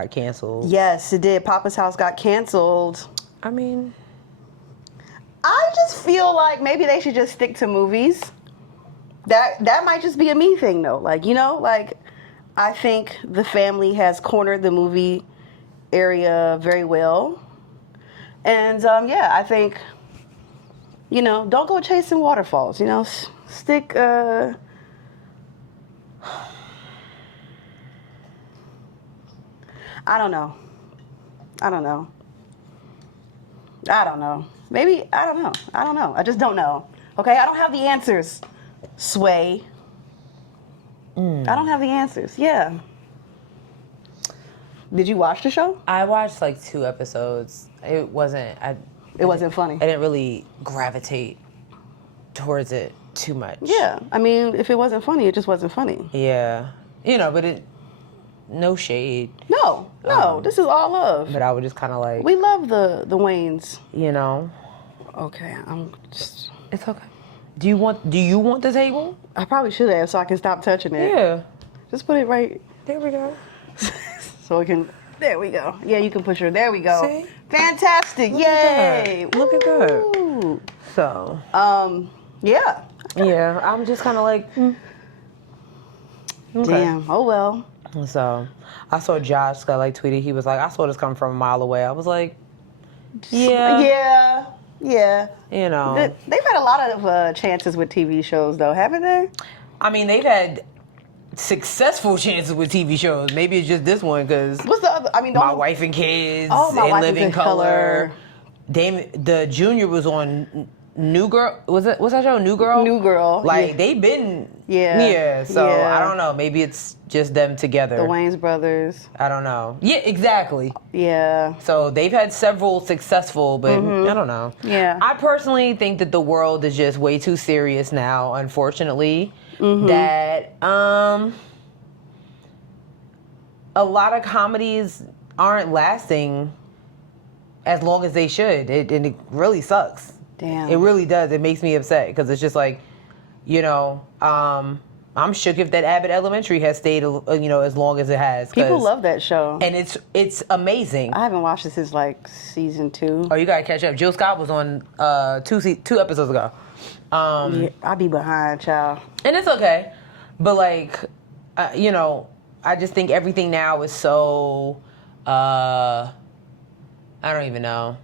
got canceled. Yes, it did. Papa's House got canceled. I mean, I just feel like maybe they should just stick to movies. That might just be a me thing, though. Like, you know, like, I think the family has cornered the movie area very well. And, yeah, I think, you know, don't go chasing waterfalls, you know. Stick, I don't know. Maybe, I don't know. I just don't know. Okay, I don't have the answers, Sway. I don't have the answers. Yeah. Did you watch the show? I watched like 2 episodes. It wasn't funny. I didn't really gravitate towards it too much. Yeah. I mean, if it wasn't funny, it just wasn't funny. Yeah. You know, but no shade. No. This is all love. But I would just kind of like... We love the Waynes. You know? Okay, I'm just... It's okay. Do you want the table? I probably should have so I can stop touching it. Yeah. Just put it right... There we go. So we can... There we go. Yeah, you can push her. There we go. See? Fantastic. Yay. Look at that. So... Yeah. Yeah, I'm just kind of like... Okay. Damn. Oh, well. So, I saw Josh got like tweeted. He was like, I saw this coming from a mile away. I was like, yeah. You know. They've had a lot of chances with TV shows, though, haven't they? I mean, they've had successful chances with TV shows. Maybe it's just this one because... What's the other? I mean, My Wife and Kids, My In Wife Living in Color. The Junior was on New Girl. What's that show? New Girl? New Girl. Like, they've been... Yeah. So, I don't know. Maybe it's just them together. The Wayans brothers. I don't know. Yeah, exactly. Yeah. So they've had several successful, but I don't know. Yeah. I personally think that the world is just way too serious now, unfortunately. That a lot of comedies aren't lasting as long as they should. And it really sucks. Damn. It really does. It makes me upset because it's just like, you know, I'm shook if that Abbott Elementary has stayed, you know, as long as it has. People love that show. And it's amazing. I haven't watched it since like season 2. Oh, you gotta catch up. Jill Scott was on 2 episodes ago. Yeah, I be behind, child. And it's okay. But like, you know, I just think everything now is so, I don't even know.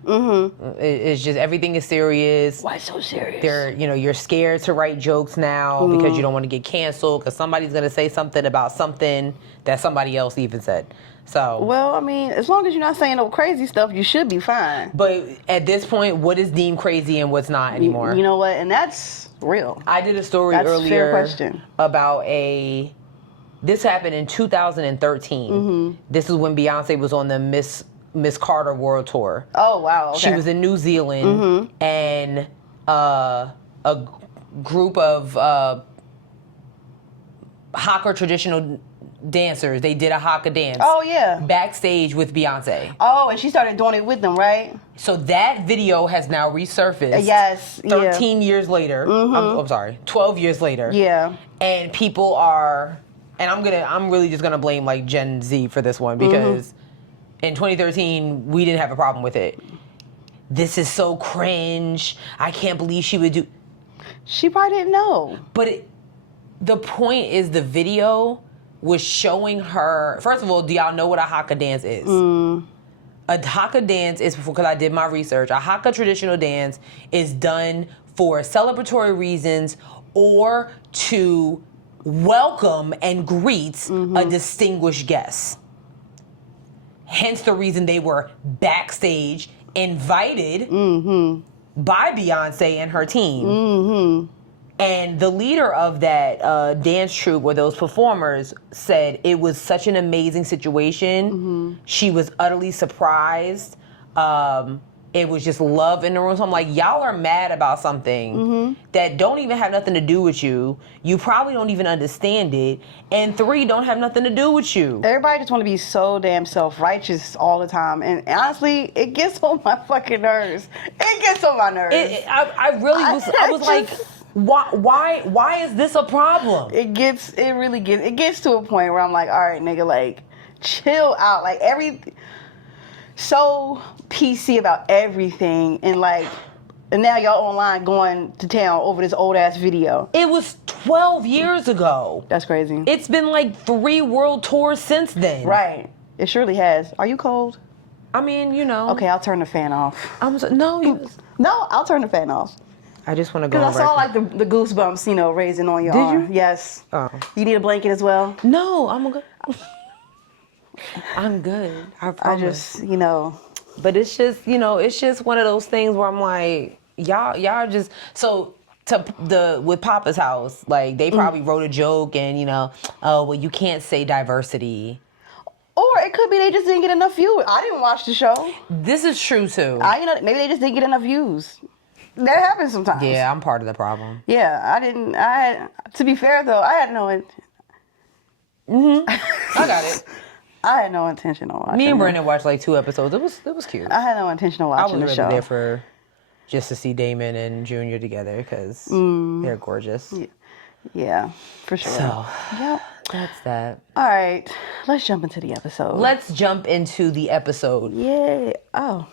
It's just everything is serious. Why so serious? You're scared to write jokes now because you don't want to get canceled because somebody's gonna say something about something that somebody else even said. So. Well, I mean, as long as you're not saying no crazy stuff, you should be fine. But at this point, what is deemed crazy and what's not anymore? You know what? And that's real. I did a story That's earlier fair question. about this happened in 2013. This is when Beyonce was on the Miss Carter World Tour. Oh, wow. Okay. She was in New Zealand, and a group of Haka traditional dancers, they did a Haka dance. Oh, yeah. Backstage with Beyonce. Oh, and she started doing it with them, right? So that video has now resurfaced. Yes. 13 years later. I'm sorry, 12 years later. Yeah. And people are, and I'm really just gonna blame like Gen Z for this one because in 2013 we didn't have a problem with it. This is so cringe. I can't believe she would do. She probably didn't know. But the point is the video was showing her. First of all, do y'all know what a Haka dance is? A Haka dance is, because I did my research, a Haka traditional dance is done for celebratory reasons or to welcome and greet a distinguished guest. Hence the reason they were backstage invited by Beyonce and her team. And the leader of that dance troupe or those performers said it was such an amazing situation. She was utterly surprised. It was just love in the room. So I'm like, y'all are mad about something that don't even have nothing to do with you. You probably don't even understand it. And 3, don't have nothing to do with you. Everybody just want to be so damn self-righteous all the time. And honestly, it gets on my fucking nerves. It gets on my nerves. I was like, why is this a problem? It gets to a point where I'm like, all right, nigga, like, chill out. Like so PC about everything, and now y'all online going to town over this old ass video. It was 12 years ago. That's crazy. It's been like 3 world tours since then. Right. It surely has. Are you cold? I mean, you know. Okay, I'll turn the fan off. No, I'll turn the fan off. I just want to go. Because I saw like the goosebumps, raising on your arm. Did you? Yes. Oh. You need a blanket as well? No, I'm good. I'm good. I promise. I just, But it's just, it's just one of those things where I'm like, y'all just with Papa's house, like they probably wrote a joke and oh well, you can't say diversity. Or it could be they just didn't get enough views. I didn't watch the show. This is true too. Maybe they just didn't get enough views. That happens sometimes. Yeah, I'm part of the problem. Yeah, I didn't. To be fair though, I had no. I got it. I had no intention of watching. Me and Brandon watched like 2 episodes. It was cute. I had no intention of watching the show. I was really there for just to see Damon and Junior together because they're gorgeous. Yeah, for sure. So, yep. That's that. All right, let's jump into the episode. Let's jump into the episode. Yay. Oh.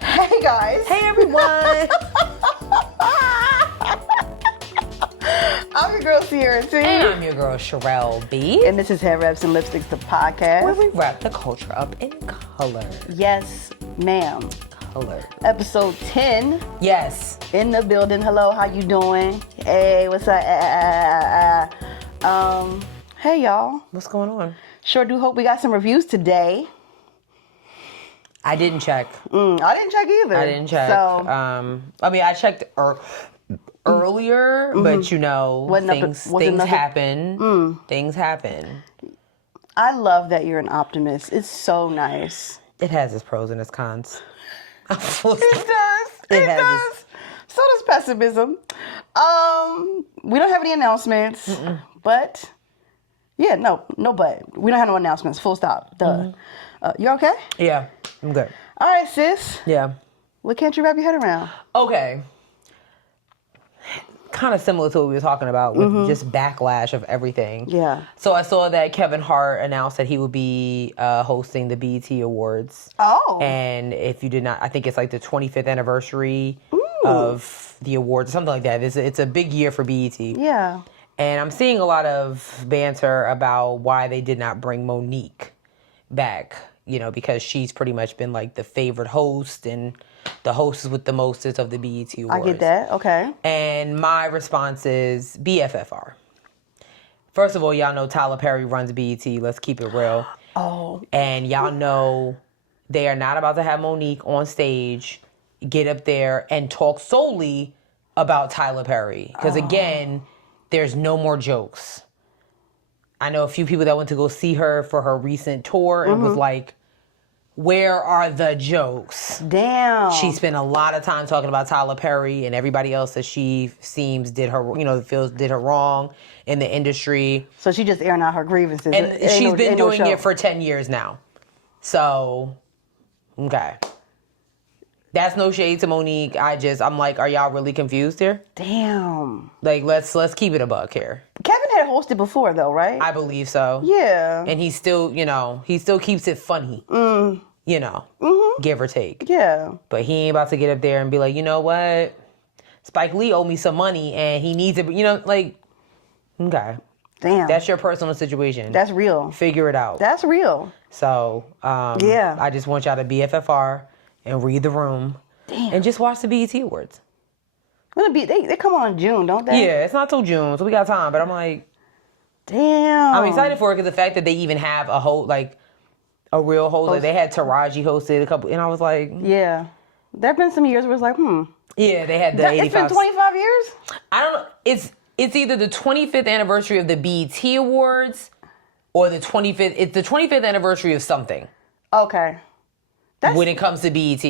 Hey guys. Hey everyone. I'm your girl Sierra T. And I'm your girl Sharelle B. And this is Headwraps and Lipsticks, the podcast. Where we wrap the culture up in color. Yes, ma'am. Color. Episode 10. Yes. In the building. Hello, how you doing? Hey, what's up? Hey y'all. What's going on? Sure do hope we got some reviews today. I didn't check. I didn't check either. I didn't check. So, I checked earlier, but things happen. Things happen. I love that you're an optimist. It's so nice. It has its pros and its cons. It does. It does. So does pessimism. We don't have any announcements, but but we don't have no announcements. Full stop. Duh. You okay? Yeah, I'm good. All right, sis. Yeah. What can't you wrap your head around? Okay. Kind of similar to what we were talking about with just backlash of everything. Yeah. So I saw that Kevin Hart announced that he would be hosting the BET Awards. Oh. And if you did not, I think it's like the 25th anniversary of the awards, something like that. It's a big year for BET. Yeah. And I'm seeing a lot of banter about why they did not bring Monique back, because she's pretty much been like the favorite host and the hostess with the mostest of the BET Awards. I get that. Okay. And my response is BFFR. First of all, y'all know Tyler Perry runs BET. Let's keep it real. Oh. And y'all know they are not about to have Monique on stage get up there and talk solely about Tyler Perry. Because again, there's no more jokes. I know a few people that went to go see her for her recent tour and was like, where are the jokes? Damn. She spent a lot of time talking about Tyler Perry and everybody else that she seems did her wrong in the industry. So she just airing out her grievances. And she's been doing it for 10 years now. So, okay. That's no shade to Monique. I'm like, are y'all really confused here? Damn. Like, let's keep it a buck here. Kevin had hosted before though, right? I believe so. Yeah. And he still keeps it funny. Give or take. Yeah. But he ain't about to get up there and be like, you know what? Spike Lee owed me some money and he needs it, okay. Damn. That's your personal situation. That's real. Figure it out. That's real. So, yeah. I just want y'all to BFFR and read the room. Damn. And just watch the BET Awards. They come on in June, don't they? Yeah, it's not till June, so we got time. But I'm like, damn. I'm excited for it because the fact that they even have a whole, like, a real host. Like, they had Taraji hosted a couple, and I was like, yeah. There have been some years where it's like, Yeah, they had the 85. It's been 25 years? I don't know. It's either the 25th anniversary of the BET Awards or the 25th. It's the 25th anniversary of something. Okay. When it comes to BET.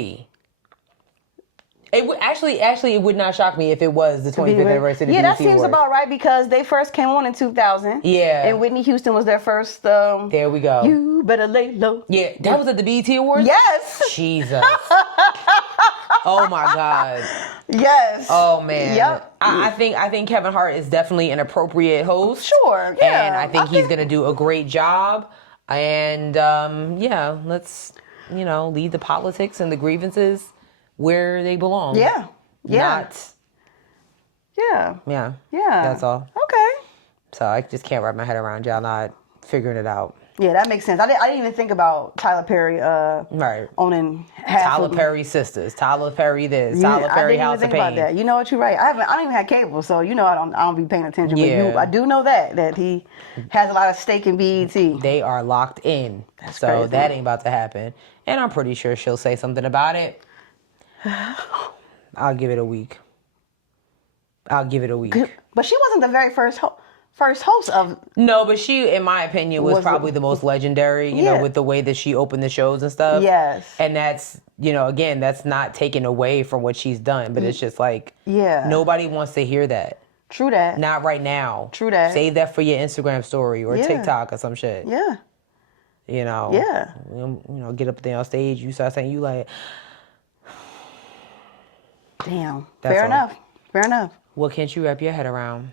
Actually, it would not shock me if it was the 25th anniversary of the Yeah, that BET seems Awards. about right because they first came on in 2000. Yeah. And Whitney Houston was their first. There we go. You better lay low. Yeah, that was at the BET Awards? Yes. Jesus. Oh my God. Yes. Oh man. Yep. I think Kevin Hart is definitely an appropriate host. Sure. Yeah. And I think he's gonna do a great job. And let's leave the politics and the grievances where they belong. Yeah. Yeah. Yeah. That's all. Okay. So I just can't wrap my head around y'all not figuring it out. Yeah, that makes sense. I didn't even think about Tyler Perry owning half Tyler of Perry sisters, Tyler Perry this, Tyler Perry House of Pain. About that. You know what, you're right. I don't even have cable, so I don't be paying attention. Yeah. But I do know that he has a lot of stake in BET. They are locked in. That's so crazy. that ain't about to happen. And I'm pretty sure she'll say something about it. I'll give it a week. But she wasn't the very first host of... No, but she, in my opinion, was probably the most legendary, you know, with the way that she opened the shows and stuff. Yes. And that's, again, that's not taken away from what she's done, but it's just like, nobody wants to hear that. True that. Not right now. True that. Save that for your Instagram story or TikTok or some shit. Yeah. Yeah. Get up there on stage, you start saying, you like... Damn. That's Fair all. enough. What can't you wrap your head around?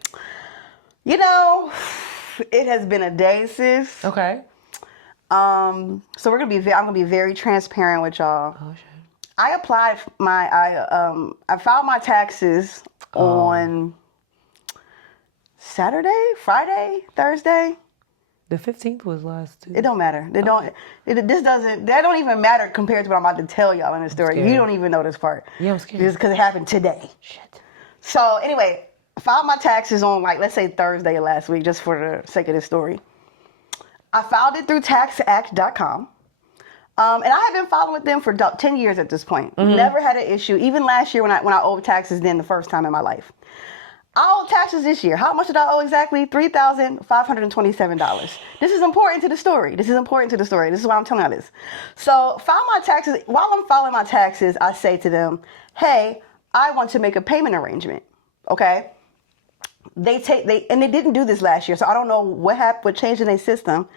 It has been a day, sis. Okay. So I'm gonna be very transparent with y'all. Oh shit. I filed my taxes on Saturday, Friday, Thursday. The 15th was last Tuesday. It don't matter. That don't even matter compared to what I'm about to tell y'all in the story. scared. You don't even know this part. Yeah, I'm scared. Just because it happened today. Shit. So anyway, I filed my taxes on let's say Thursday of last week, just for the sake of this story. I filed it through taxact.com. And I have been filing with them for 10 years at this point. Mm-hmm. Never had an issue. Even last year when I owed taxes the first time in my life. I owe taxes this year. How much did I owe exactly? $3,527. This is important to the story. This is why I'm telling you this. So file my taxes. While I'm filing my taxes, I say to them, hey, I want to make a payment arrangement. Okay? They didn't do this last year, so I don't know what changed in their system.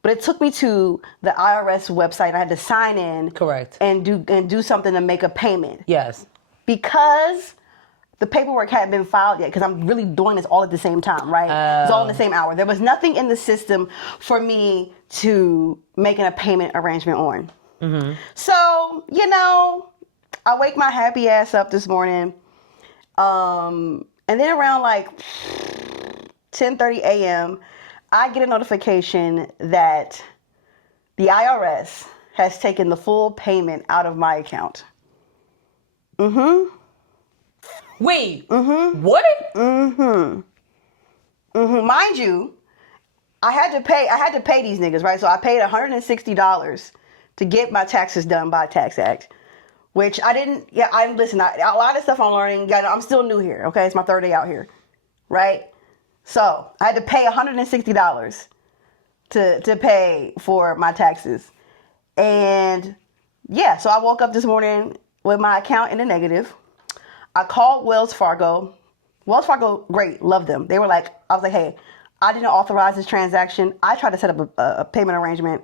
But it took me to the IRS website. I had to sign in. Correct. And do something to make a payment. Yes. Because the paperwork hadn't been filed yet, because I'm really doing this all at the same time, right? It's all in the same hour. There was nothing in the system for me to making a payment arrangement on. Mm-hmm. So, I wake my happy ass up this morning. And then around 10:30 a.m., I get a notification that the IRS has taken the full payment out of my account. Mm-hmm. Wait. Mm-hmm. What? Mm-hmm. Mm-hmm. Mind you, I had to pay these niggas, right? So I paid $160 to get my taxes done by TaxAct, which I didn't. Yeah, a lot of stuff I'm learning. I'm still new here. Okay, it's my third day out here, right? So I had to pay $160 to pay for my taxes, and so I woke up this morning with my account in the negative. I called Wells Fargo. Wells Fargo, great, love them. They were I was like, hey, I didn't authorize this transaction. I tried to set up a payment arrangement.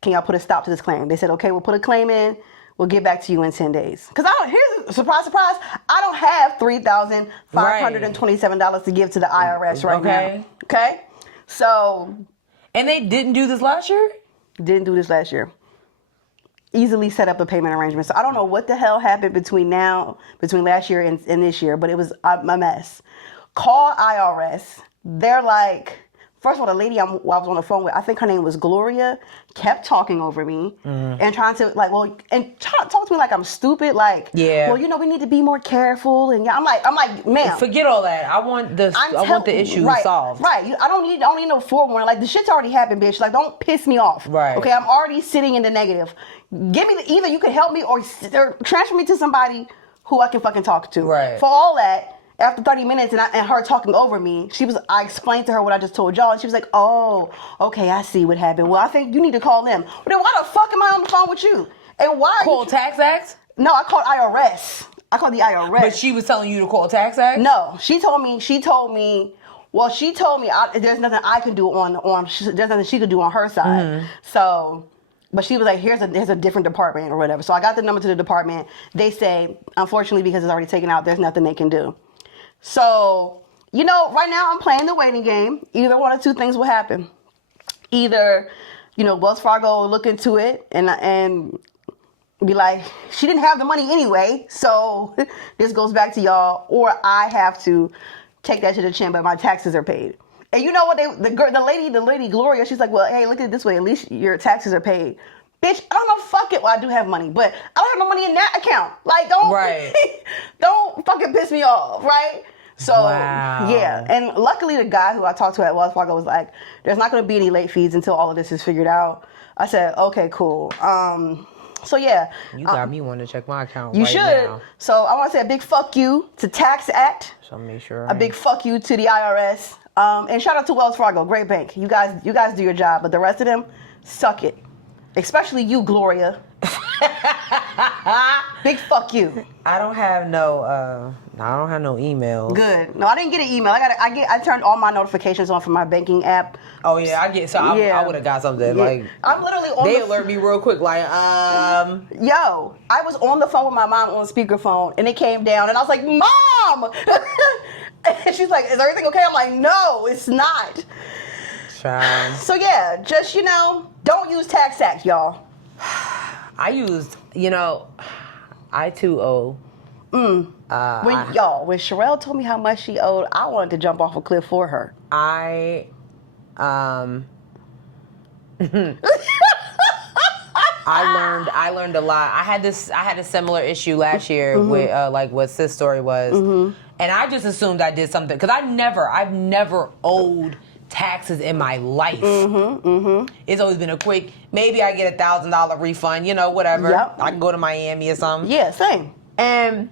Can y'all put a stop to this claim? They said, okay, we'll put a claim in. We'll get back to you in 10 days. Because here's a surprise, I don't have $3,527 to give to the IRS right now. Okay? So. And they didn't do this last year? Didn't do this last year. Easily set up a payment arrangement. So I don't know what the hell happened between last year and this year, but it was a mess. Call IRS. They're first of all, the lady I was on the phone with, I think her name was Gloria, kept talking over me and trying to talk to me like I'm stupid. Well, we need to be more careful. And I'm like, ma'am, forget all that. I want the issue solved. Right. I don't need no forewarning. The shit's already happened, bitch. Don't piss me off. Right. Okay. I'm already sitting in the negative. Give me either you can help me or transfer me to somebody who I can fucking talk to. Right. For all that. After 30 minutes and her talking over me, I explained to her what I just told y'all, and she was like, oh, okay, I see what happened. Well, I think you need to call them. Well, then why the fuck am I on the phone with you? And why? Call TaxAct? No, I called IRS. I called the IRS. But she was telling you to call Tax Act? No, she told me, there's nothing I can do there's nothing she could do on her side. Mm-hmm. So, but she was like, here's a different department or whatever. So I got the number to the department. They say, unfortunately, because it's already taken out, there's nothing they can do. So, right now I'm playing the waiting game. Either one or two things will happen. Either, Wells Fargo will look into it and be like, she didn't have the money anyway, so this goes back to y'all, or I have to take that to the chin, but my taxes are paid. And you know what? The lady Gloria, she's like, well, hey, look at it this way. At least your taxes are paid. Bitch, I don't know. Fuck it. Well, I do have money, but I don't have no money in that account. Like, don't fucking piss me off, right? So, yeah. And luckily, the guy who I talked to at Wells Fargo was like, there's not going to be any late fees until all of this is figured out. I said, okay, cool. So, yeah. You got me wanting to check my account You right should. now. So, I want to say a big fuck you to Tax Act. So, make sure. A big fuck you to the IRS. And shout out to Wells Fargo. Great bank. You guys do your job. But the rest of them, suck it. Especially you, Gloria. Big fuck you. I don't have no emails. Good. No, I didn't get an email. I turned all my notifications on from my banking app. Oh yeah, I get. So I would have got something like. I'm literally on. They alert me real quick, like Yo, I was on the phone with my mom on speakerphone, and it came down, and I was like, Mom. And she's like, is everything okay? I'm like, no, it's not. Child. So yeah, just don't use Tax Act, y'all. I used, I too owe. When Sherelle told me how much she owed, I wanted to jump off a cliff for her. I learned a lot. I had a similar issue last year with like what Sis' story was, and I just assumed I did something because I've never owed taxes in my life. It's always been a quick, maybe I get $1,000 refund, whatever. Yep. I can go to Miami or something. Yeah, same. And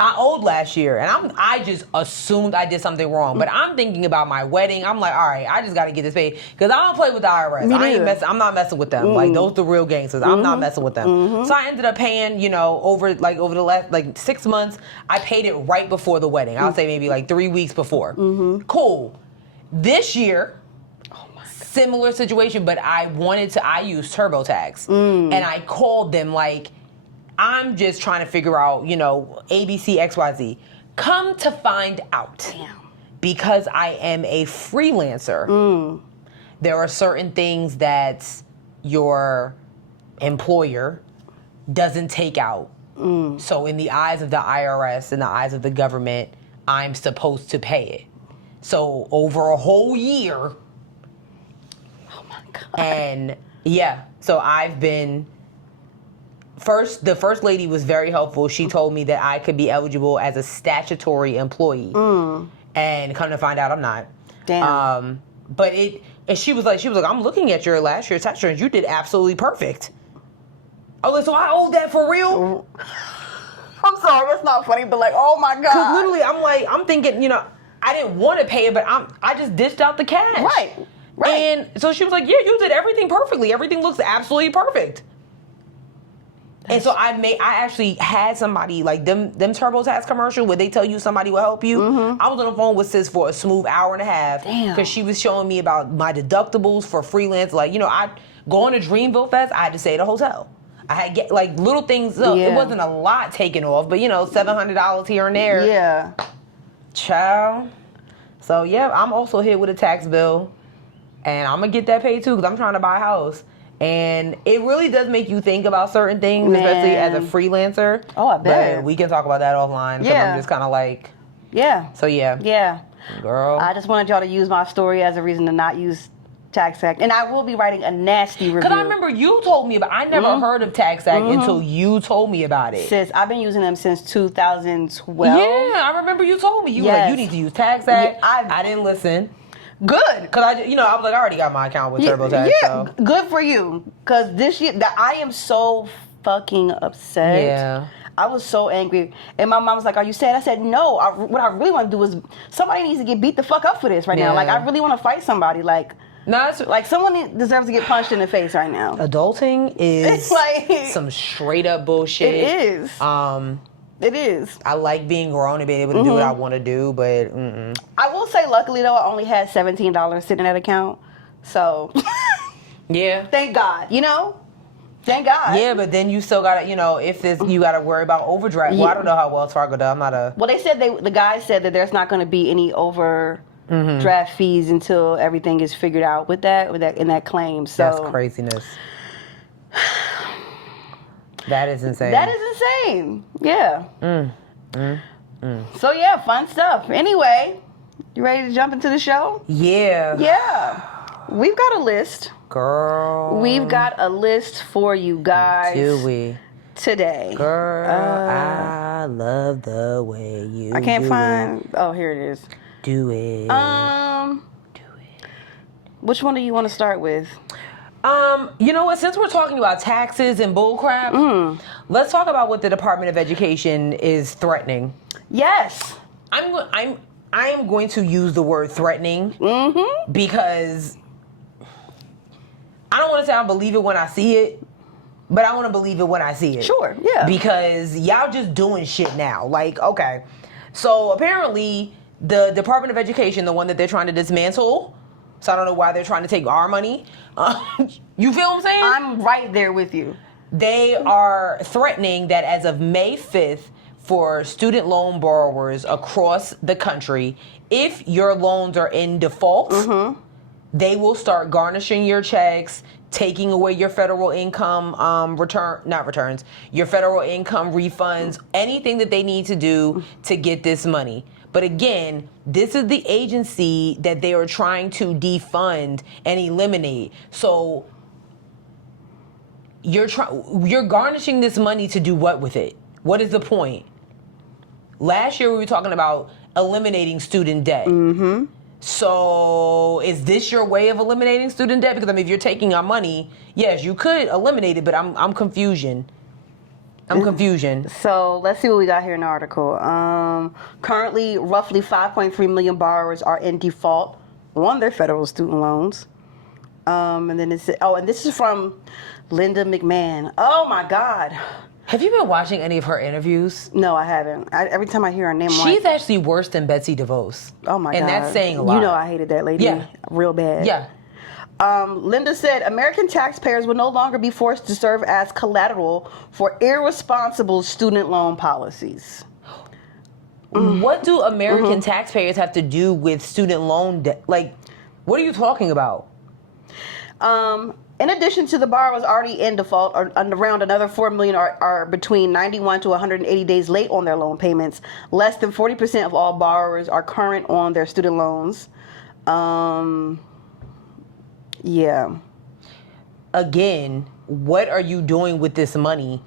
I owed last year, and I just assumed I did something wrong. But I'm thinking about my wedding. I'm like, all right, I just got to get this paid because I don't play with the IRS. I'm not messing with them. Like those the real gangsters. I'm not messing with them. So I ended up paying, over the last 6 months. I paid it right before the wedding. I'll say maybe like 3 weeks before. Cool. This year, similar situation, but I used TurboTax. And I called them like, I'm just trying to figure out, ABC, XYZ. Come to find out, because I am a freelancer, there are certain things that your employer doesn't take out. So in the eyes of the IRS, in the eyes of the government, I'm supposed to pay it. So over a whole year. Oh my God. And yeah, so I've been, the first lady was very helpful. She told me that I could be eligible as a statutory employee. And come to find out I'm not. Damn. But she was like, I'm looking at your last year's tax returns. You did absolutely perfect. I was like, so I owe that for real? I'm sorry, that's not funny, but like, oh my God. Because literally, I'm thinking, I didn't want to pay it, but I just dished out the cash. Right. And so she was like, yeah, you did everything perfectly. Everything looks absolutely perfect. And so I actually had somebody, like them TurboTax commercial where they tell you somebody will help you. I was on the phone with Sis for a smooth hour and a half. Damn. Because she was showing me about my deductibles for freelance. Like, I going to Dreamville Fest, I had to stay at a hotel. I had get like little things. It wasn't a lot taken off, but $700 here and there. Yeah. Child. So yeah, I'm also hit with a tax bill, and I'm gonna get that paid too because I'm trying to buy a house. And it really does make you think about certain things, especially as a freelancer. Oh, I bet. But we can talk about that offline because I'm just kind of like. Yeah. So yeah. Yeah. Girl. I just wanted y'all to use my story as a reason to not use Tax Act, and I will be writing a nasty review. Because I remember you told me about. I never heard of Tax Act until you told me about it. Sis, I've been using them since 2012. Yeah, I remember you told me. You were like, you need to use Tax Act. Yeah, I didn't listen. Good. Because I was like, I already got my account with TurboTax. Yeah, so. Good for you. Because this year, I am so fucking upset. Yeah. I was so angry. And my mom was like, are you sad? I said, no. What I really want to do is, somebody needs to get beat the fuck up for this right now. Like, I really want to fight somebody. Like, like someone deserves to get punched in the face right now. Adulting is like, some straight up bullshit. It is. It is. I like being grown and being able to do what I want to do, but I will say, luckily though, I only had $17 sitting in that account, so yeah. Thank God. Thank God. Yeah, but then you still gotta, if this, you gotta worry about overdraft. Well, I don't know how Wells Fargo does. I'm not a. Well, they said the guy said that there's not going to be any overdraft fees until everything is figured out with that in that claim. So that's craziness. That is insane. That is insane. Yeah. So yeah, fun stuff. Anyway, you ready to jump into the show? Yeah. Yeah. We've got a list. Girl. We've got a list for you guys. Do we? Today. Girl, I love the way you I can't do find. it. Oh, here it is. Do it. Do it. Which one do you want to start with? You know what? Since we're talking about taxes and bullcrap, let's talk about what the Department of Education is threatening. Yes. I am going to use the word threatening because I don't want to say I believe it when I see it, but I want to believe it when I see it. Sure, yeah. Because y'all just doing shit now. Like, okay. So apparently the Department of Education, the one that they're trying to dismantle, so I don't know why they're trying to take our money. You feel what I'm saying? I'm right there with you. They are threatening that as of May 5th, for student loan borrowers across the country, if your loans are in default, they will start garnishing your checks, taking away your federal income your federal income refunds, anything that they need to do to get this money. But again, this is the agency that they are trying to defund and eliminate. So you're garnishing this money to do what with it? What is the point? Last year we were talking about eliminating student debt. So is this your way of eliminating student debt? Because if you're taking our money, yes, you could eliminate it, but I'm confusion. So let's see what we got here in the article. Currently, roughly 5.3 million borrowers are in default on their federal student loans. And then and this is from Linda McMahon. Oh my God. Have you been watching any of her interviews? No, I haven't. Every time I hear her name, she's actually worse than Betsy DeVos. Oh my God. And that's saying a lot. You know I hated that lady. Yeah. Real bad. Yeah. Linda said American taxpayers will no longer be forced to serve as collateral for irresponsible student loan policies. What do American taxpayers have to do with student loan debt? Like, what are you talking about? In addition to the borrowers already in default, around another 4 million are between 91 to 180 days late on their loan payments. Less than 40% of all borrowers are current on their student loans. Yeah. Again, what are you doing with this money?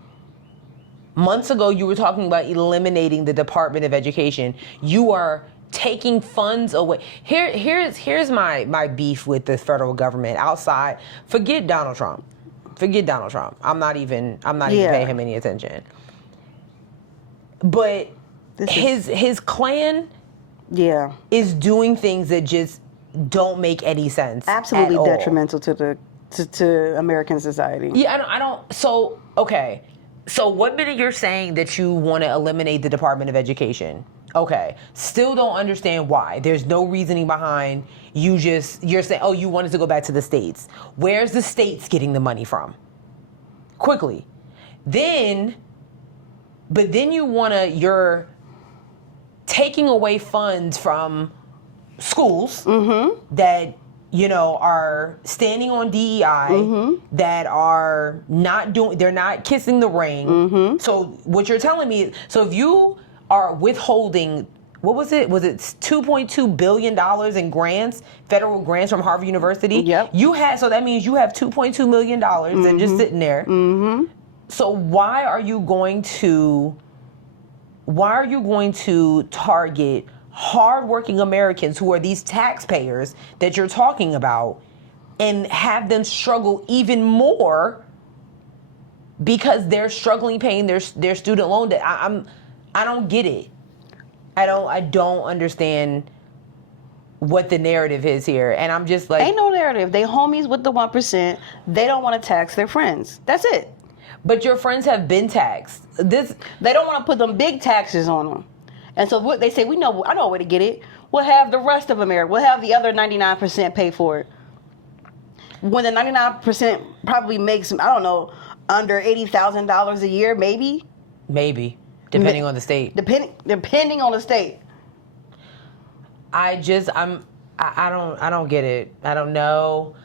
Months ago, you were talking about eliminating the Department of Education. You are taking funds away. Here's my beef with the federal government. Outside, forget Donald Trump. I'm not even paying him any attention. But his clan is doing things that just don't make any sense. Absolutely detrimental to American society. Yeah, I don't. So okay. So what minute you're saying that you want to eliminate the Department of Education? Okay. Still don't understand why. There's no reasoning behind you're saying, oh, you wanted to go back to the states. Where's the states getting the money from? Quickly. But then you're taking away funds from schools that, are standing on DEI, that are they're not kissing the ring. So what you're telling me, so if you are withholding, what was it? Was it $2.2 billion in grants, federal grants from Harvard University? Yep. So that means you have $2.2 million that just sitting there. So why are you going to target hardworking Americans who are these taxpayers that you're talking about and have them struggle even more because they're struggling paying their student loan debt? I don't get it. I don't understand what the narrative is here. And I'm just like, ain't no narrative. They homies with the 1%. They don't want to tax their friends. That's it. But your friends have been taxed. They don't want to put them big taxes on them. And so what they say, I know a way to get it. We'll have the rest of America. We'll have the other 99% pay for it. When the 99% probably makes, I don't know, under $80,000 a year, maybe. Maybe, depending on the state. Depending on the state. I don't get it. I don't know.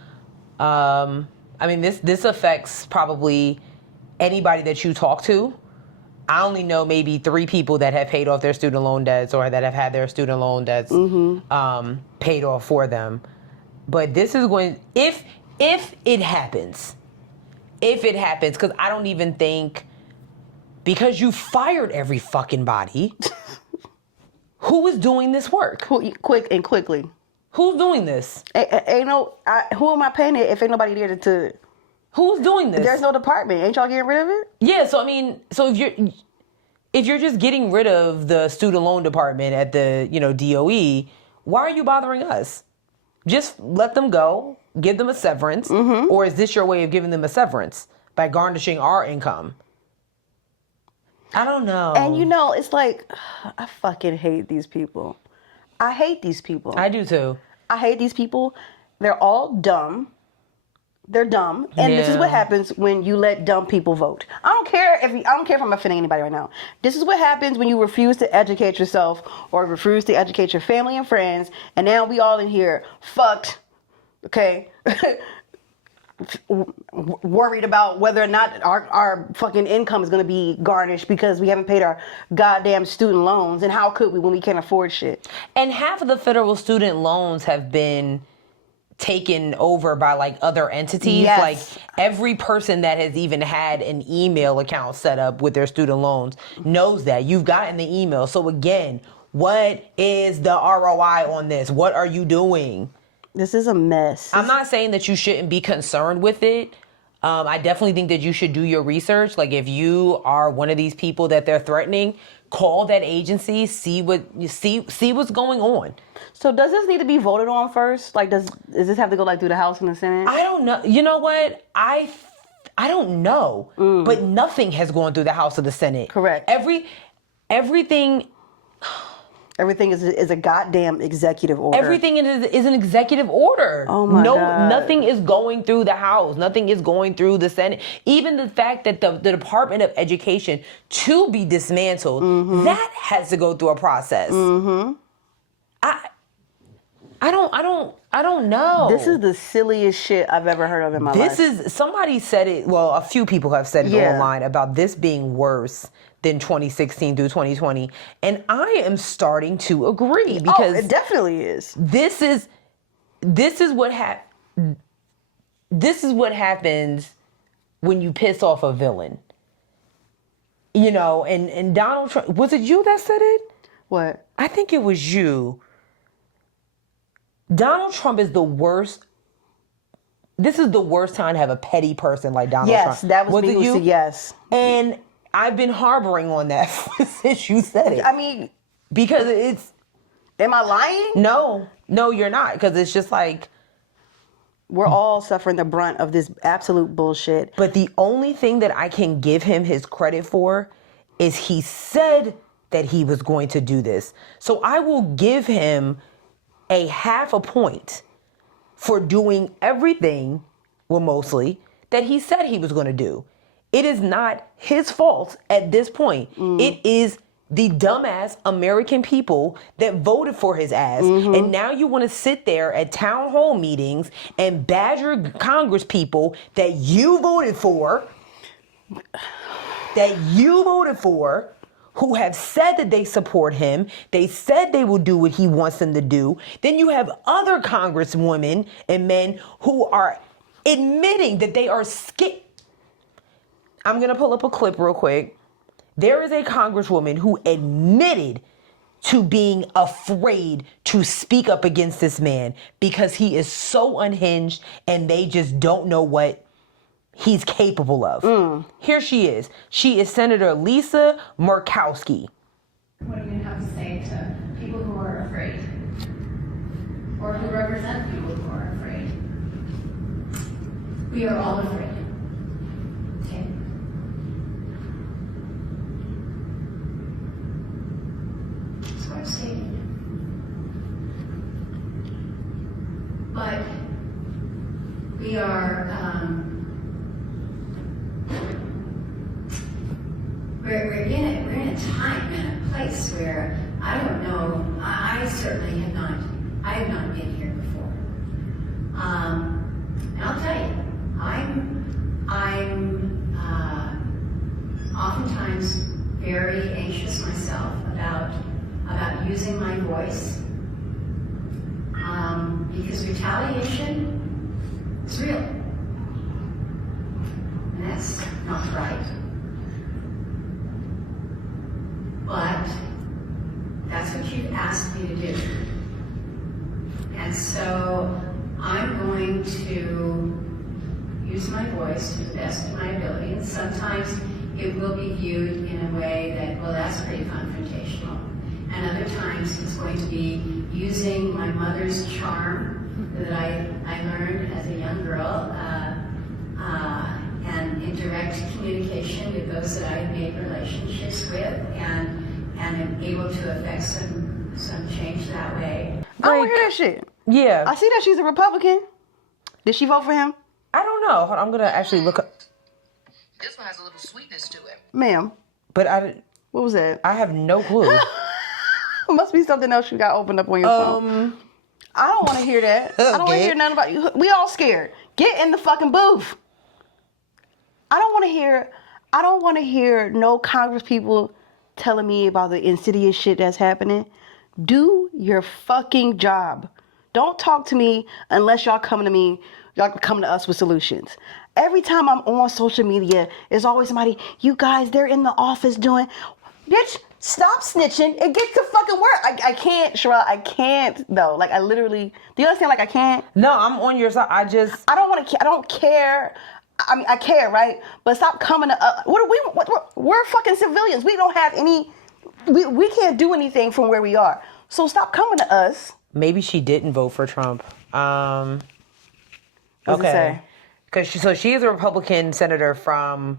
I mean, this affects probably anybody that you talk to. I only know maybe 3 people that have paid off their student loan debts or that have had their student loan debts paid off for them. But this is going, if it happens, because I don't even think, because you fired every fucking body, who is doing this work? Quickly. Who's doing this? Who am I paying it if ain't nobody there to... Who's doing this? There's no department. Ain't y'all getting rid of it? Yeah, so I mean, if you're just getting rid of the student loan department at the, DOE, why are you bothering us? Just let them go, give them a severance, or is this your way of giving them a severance by garnishing our income? I don't know. And it's like, I fucking hate these people. I hate these people. I do too. I hate these people. They're all dumb. They're dumb, and this is what happens when you let dumb people vote. I don't care if I'm offending anybody right now. This is what happens when you refuse to educate yourself or refuse to educate your family and friends, and now we all in here fucked, okay? Worried about whether or not our fucking income is going to be garnished because we haven't paid our goddamn student loans, and how could we when we can't afford shit? And half of the federal student loans have been taken over by like other entities. Yes. Like every person that has even had an email account set up with their student loans knows that you've gotten the email. So again, what is the ROI on this? What are you doing? This is a mess. I'm not saying that you shouldn't be concerned with it. I definitely think that you should do your research. Like if you are one of these people that they're threatening, call that agency, see what's going on. So does this need to be voted on first? Like does this have to go like through the House and the Senate? I don't know. You know what? I don't know. But nothing has gone through the House or the Senate. Correct. Everything is a goddamn executive order. Everything is an executive order. Oh my God. Nothing is going through the House. Nothing is going through the Senate. Even the fact that the Department of Education to be dismantled, that has to go through a process. I don't know. This is the silliest shit I've ever heard of in my life. Somebody said it, well, a few people have said it online about this being worse than 2016 through 2020. And I am starting to agree because it definitely is. This is what happens when you piss off a villain. And Donald Trump, was it you that said it? What? I think it was you. Donald Trump is the worst. This is the worst time to have a petty person like Donald Trump. Yes, that was me. You? Yes. And I've been harboring on that since you said it. I mean, because it's... Am I lying? No, you're not. Because it's just like... We're all suffering the brunt of this absolute bullshit. But the only thing that I can give him his credit for is he said that he was going to do this. So I will give him a half a point for doing everything, well, mostly, that he said he was going to do. It is not his fault at this point. It is the dumbass American people that voted for his ass. And now you want to sit there at town hall meetings and badger Congress people that you voted for, who have said that they support him. They said they will do what he wants them to do. Then you have other congresswomen and men who are admitting that they are scared. I'm going to pull up a clip real quick. There is a congresswoman who admitted to being afraid to speak up against this man because he is so unhinged and they just don't know what he's capable of. Here she is. She is Senator Lisa Murkowski. What do you have to say to people who are afraid? Or who represent people who are afraid? We are all afraid. Okay? but we are, we're in a time and a place where I don't know, I certainly have not been here before. And I'll tell you, I'm oftentimes very anxious myself about using my voice, because retaliation is real, and that's not right. But that's what you've asked me to do, and so I'm going to use my voice to the best of my ability, and sometimes it will be viewed in a way that, well, that's pretty confrontational. And other times it's going to be using my mother's charm that I learned as a young girl, and in direct communication with those that I have made relationships with, and am able to affect some change that way. I don't hear that shit. Yeah. I see that she's a Republican. Did she vote for him? I don't know. Hold on, I'm going to actually look up. This one has a little sweetness to it. Ma'am. But what was that? I have no clue. It must be something else you got opened up on your phone. I don't want to hear that. I don't want to hear nothing about you. We all scared. Get in the fucking booth. I don't want to hear no Congress people telling me about the insidious shit that's happening. Do your fucking job. Don't talk to me unless y'all come to us with solutions. Every time I'm on social media, there's always somebody, you guys, they're in the office doing, bitch, stop snitching and get to fucking work. I can't, Sherelle, I can't though. Like I literally, do you understand? Like I can't. No, I'm on your side. I don't care. I mean, I care, right? But stop coming to us. We're fucking civilians. We don't have any, we can't do anything from where we are. So stop coming to us. Maybe she didn't vote for Trump. What does it say? Because she's a Republican senator from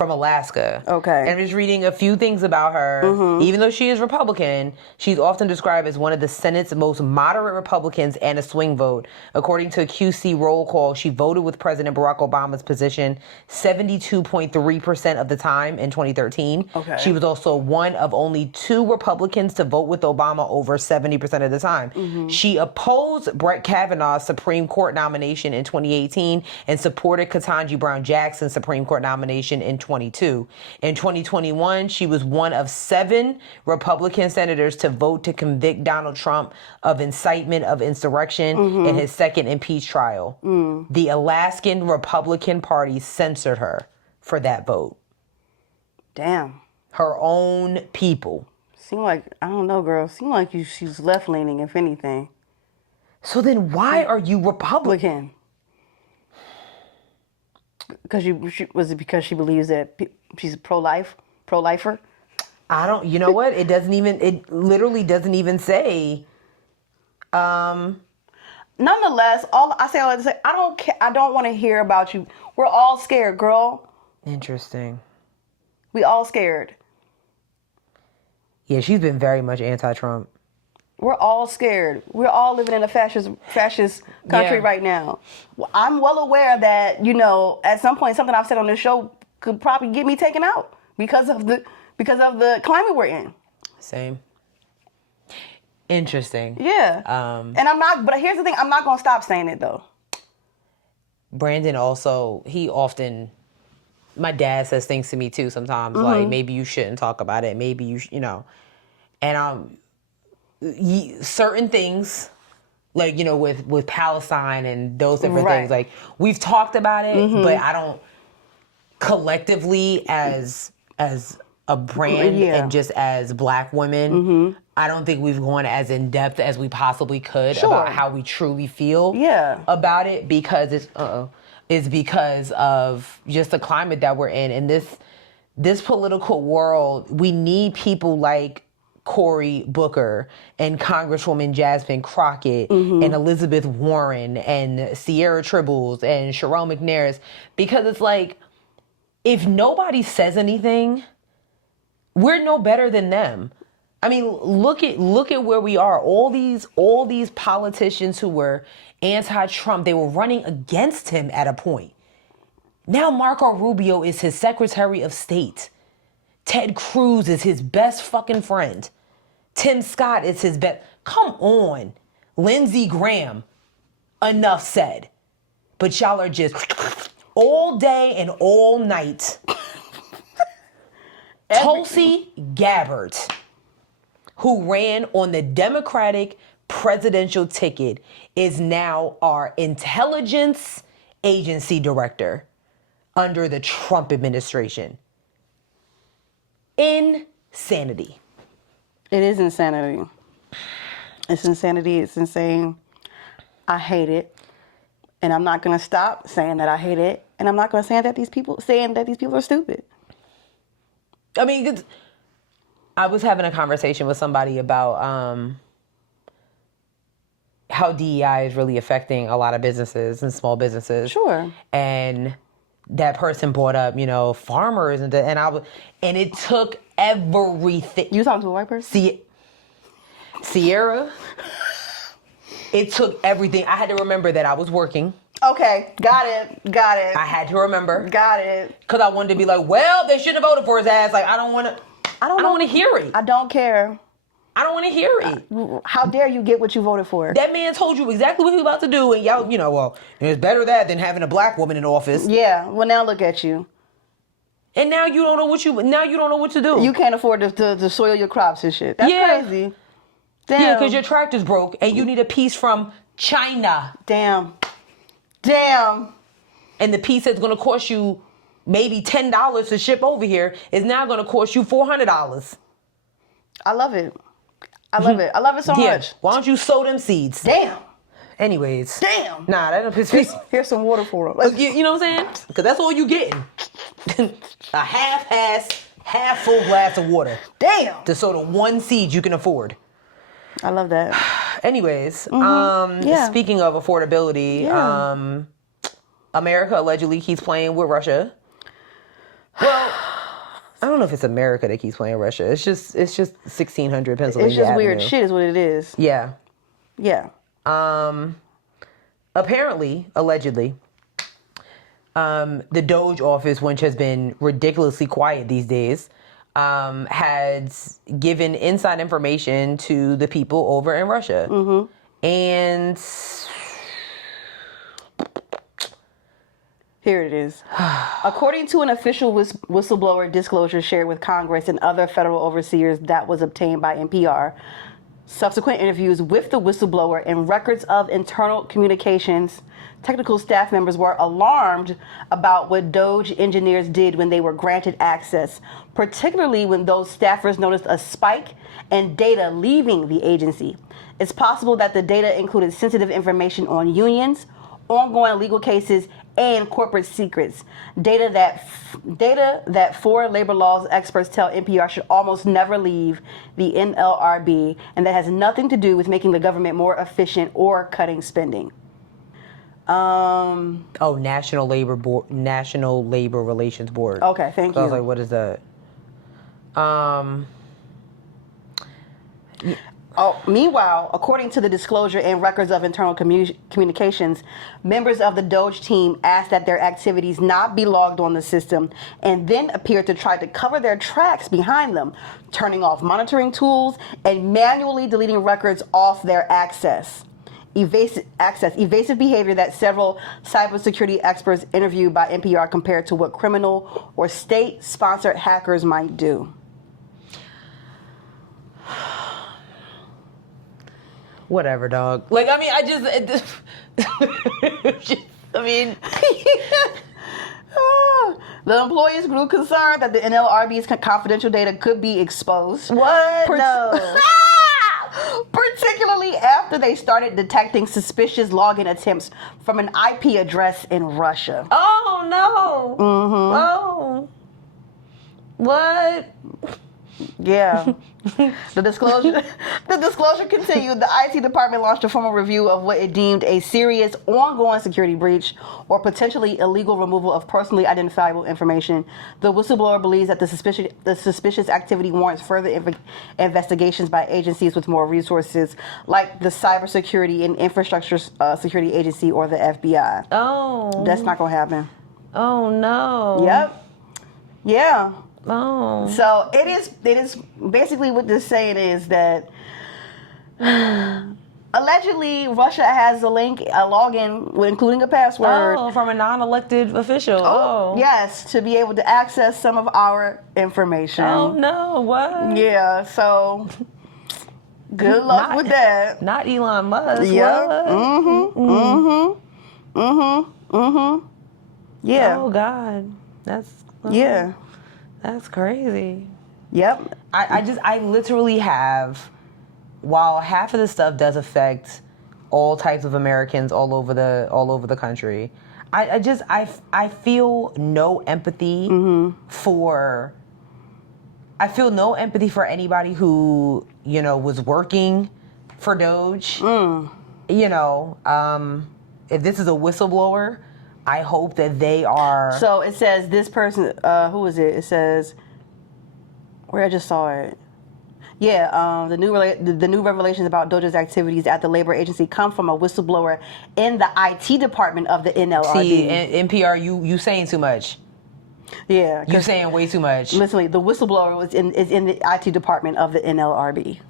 Alaska. Okay. And I'm just reading a few things about her. Mm-hmm. Even though she is Republican, she's often described as one of the Senate's most moderate Republicans and a swing vote. According to a QC roll call, she voted with President Barack Obama's position 72.3% of the time in 2013. Okay. She was also one of only 2 Republicans to vote with Obama over 70% of the time. Mm-hmm. She opposed Brett Kavanaugh's Supreme Court nomination in 2018 and supported Ketanji Brown Jackson's Supreme Court nomination in 2022. In 2021, she was one of 7 Republican senators to vote to convict Donald Trump of incitement of insurrection in his second impeach trial. The Alaskan Republican Party censored her for that vote. Damn. Her own people. Seem like, I don't know, girl. Seem like she's left-leaning, if anything. So then why are you Republican? Because she believes that she's pro-lifer? I don't, you know what? It literally doesn't even say. Nonetheless, all I say, I don't care. I don't want to hear about you. We're all scared, girl. Interesting. We all scared. Yeah, she's been very much anti-Trump. We're all scared. We're all living in a fascist country right now. I'm well aware that, at some point, something I've said on this show could probably get me taken out because of the climate we're in. Same. Interesting. Yeah. But here's the thing, I'm not going to stop saying it though. Brandon also, my dad says things to me too sometimes, like maybe you shouldn't talk about it. Maybe and certain things, like, with Palestine and those different things, like we've talked about it, but I don't collectively as a brand and just as Black women, I don't think we've gone as in depth as we possibly could about how we truly feel about it, because it's because of just the climate that we're in this political world. We need people like Cory Booker and Congresswoman Jasmine Crockett and Elizabeth Warren and Sierra Tribbles and Sherelle McNair's, because it's like, if nobody says anything, we're no better than them. I mean, look at where we are. All these politicians who were anti-Trump, they were running against him at a point. Now Marco Rubio is his Secretary of State. Ted Cruz is his best fucking friend. Tim Scott is his best. Come on. Lindsey Graham. Enough said. But y'all are just all day and all night. Tulsi Gabbard, who ran on the Democratic presidential ticket, is now our intelligence agency director under the Trump administration. Insanity. It is insanity. It's insanity. It's insane. I hate it. And I'm not going to stop saying that I hate it. And I'm not going to say that these people are stupid. I mean, 'cause I was having a conversation with somebody about how DEI is really affecting a lot of businesses and small businesses. Sure. And that person brought up, farmers and it took everything. You talking to a white person? Sierra. It took everything. I had to remember that I was working. Okay, got it. I had to remember. Got it. Because I wanted to be like, well, they shouldn't have voted for his ass. Like, I don't want to hear it. I don't care. I don't want to hear it. How dare you get what you voted for? That man told you exactly what he was about to do, and y'all, well, it's better that than having a black woman in office. Yeah. Well, now look at you. And now you don't know what to do. You can't afford to soil your crops and shit. That's crazy. Damn. Yeah, because your tractor's broke, and you need a piece from China. Damn. And the piece that's going to cost you maybe $10 to ship over here is now going to cost you $400. I love it. I love it so much. Why don't you sow them seeds? Damn. Anyways. Damn. Nah, that don't piss me. Here's some water for them. You know what I'm saying? Because that's all you getting. A half full glass of water. Damn. To sow the one seed you can afford. I love that. Anyways, speaking of affordability, America allegedly keeps playing with Russia. Well, I don't know if it's America that keeps playing Russia. It's just 1600 Pennsylvania It's just Avenue. weird shit is what it is. Yeah. Yeah. Apparently, allegedly, the DOGE office, which has been ridiculously quiet these days, has given inside information to the people over in Russia. Mm-hmm. And here it is. According to an official whistleblower disclosure shared with Congress and other federal overseers that was obtained by NPR, subsequent interviews with the whistleblower and records of internal communications, technical staff members were alarmed about what DOGE engineers did when they were granted access, particularly when those staffers noticed a spike in data leaving the agency. It's possible that the data included sensitive information on unions, ongoing legal cases, and corporate secrets. Data that four labor laws experts tell NPR should almost never leave the NLRB, and that has nothing to do with making the government more efficient or cutting spending. National Labor Relations Board. Okay, thank you. I was like, what is that? Meanwhile, according to the disclosure and records of internal communications, members of the DOGE team asked that their activities not be logged on the system and then appeared to try to cover their tracks behind them, turning off monitoring tools and manually deleting records off their access. Evasive behavior that several cybersecurity experts interviewed by NPR compared to what criminal or state-sponsored hackers might do. Whatever, dog. Like, I mean, The employees grew concerned that the NLRB's confidential data could be exposed. What? No. Particularly after they started detecting suspicious login attempts from an IP address in Russia. Oh, no. Mm-hmm. Oh. What? Yeah. The disclosure continued. The IT department launched a formal review of what it deemed a serious ongoing security breach or potentially illegal removal of personally identifiable information. The whistleblower believes that the suspicious activity warrants further investigations by agencies with more resources, like the Cybersecurity and Infrastructure Security Agency or the FBI. Oh. That's not going to happen. Oh, no. Yep. Yeah. Oh. So it is basically what this saying is that allegedly Russia has a link, a login, including a password. Oh, from a non-elected official. Oh. Yes, to be able to access some of our information. Oh, no. What? Yeah, so good luck with that. Not Elon Musk. Yeah. What? Yeah. Oh, God. Yeah. That's crazy. Yep. I literally have, while half of the stuff does affect all types of Americans all over the country, I feel no empathy for. I feel no empathy for anybody who, was working for DOGE. If this is a whistleblower, I hope that they are. So it says this person, who is it? It says, where I just saw it. Yeah, the new revelations about DOGE's activities at the labor agency come from a whistleblower in the IT department of the NLRB. See, NPR, you saying too much. Yeah, you saying way too much. Listen, the whistleblower is in the IT department of the NLRB.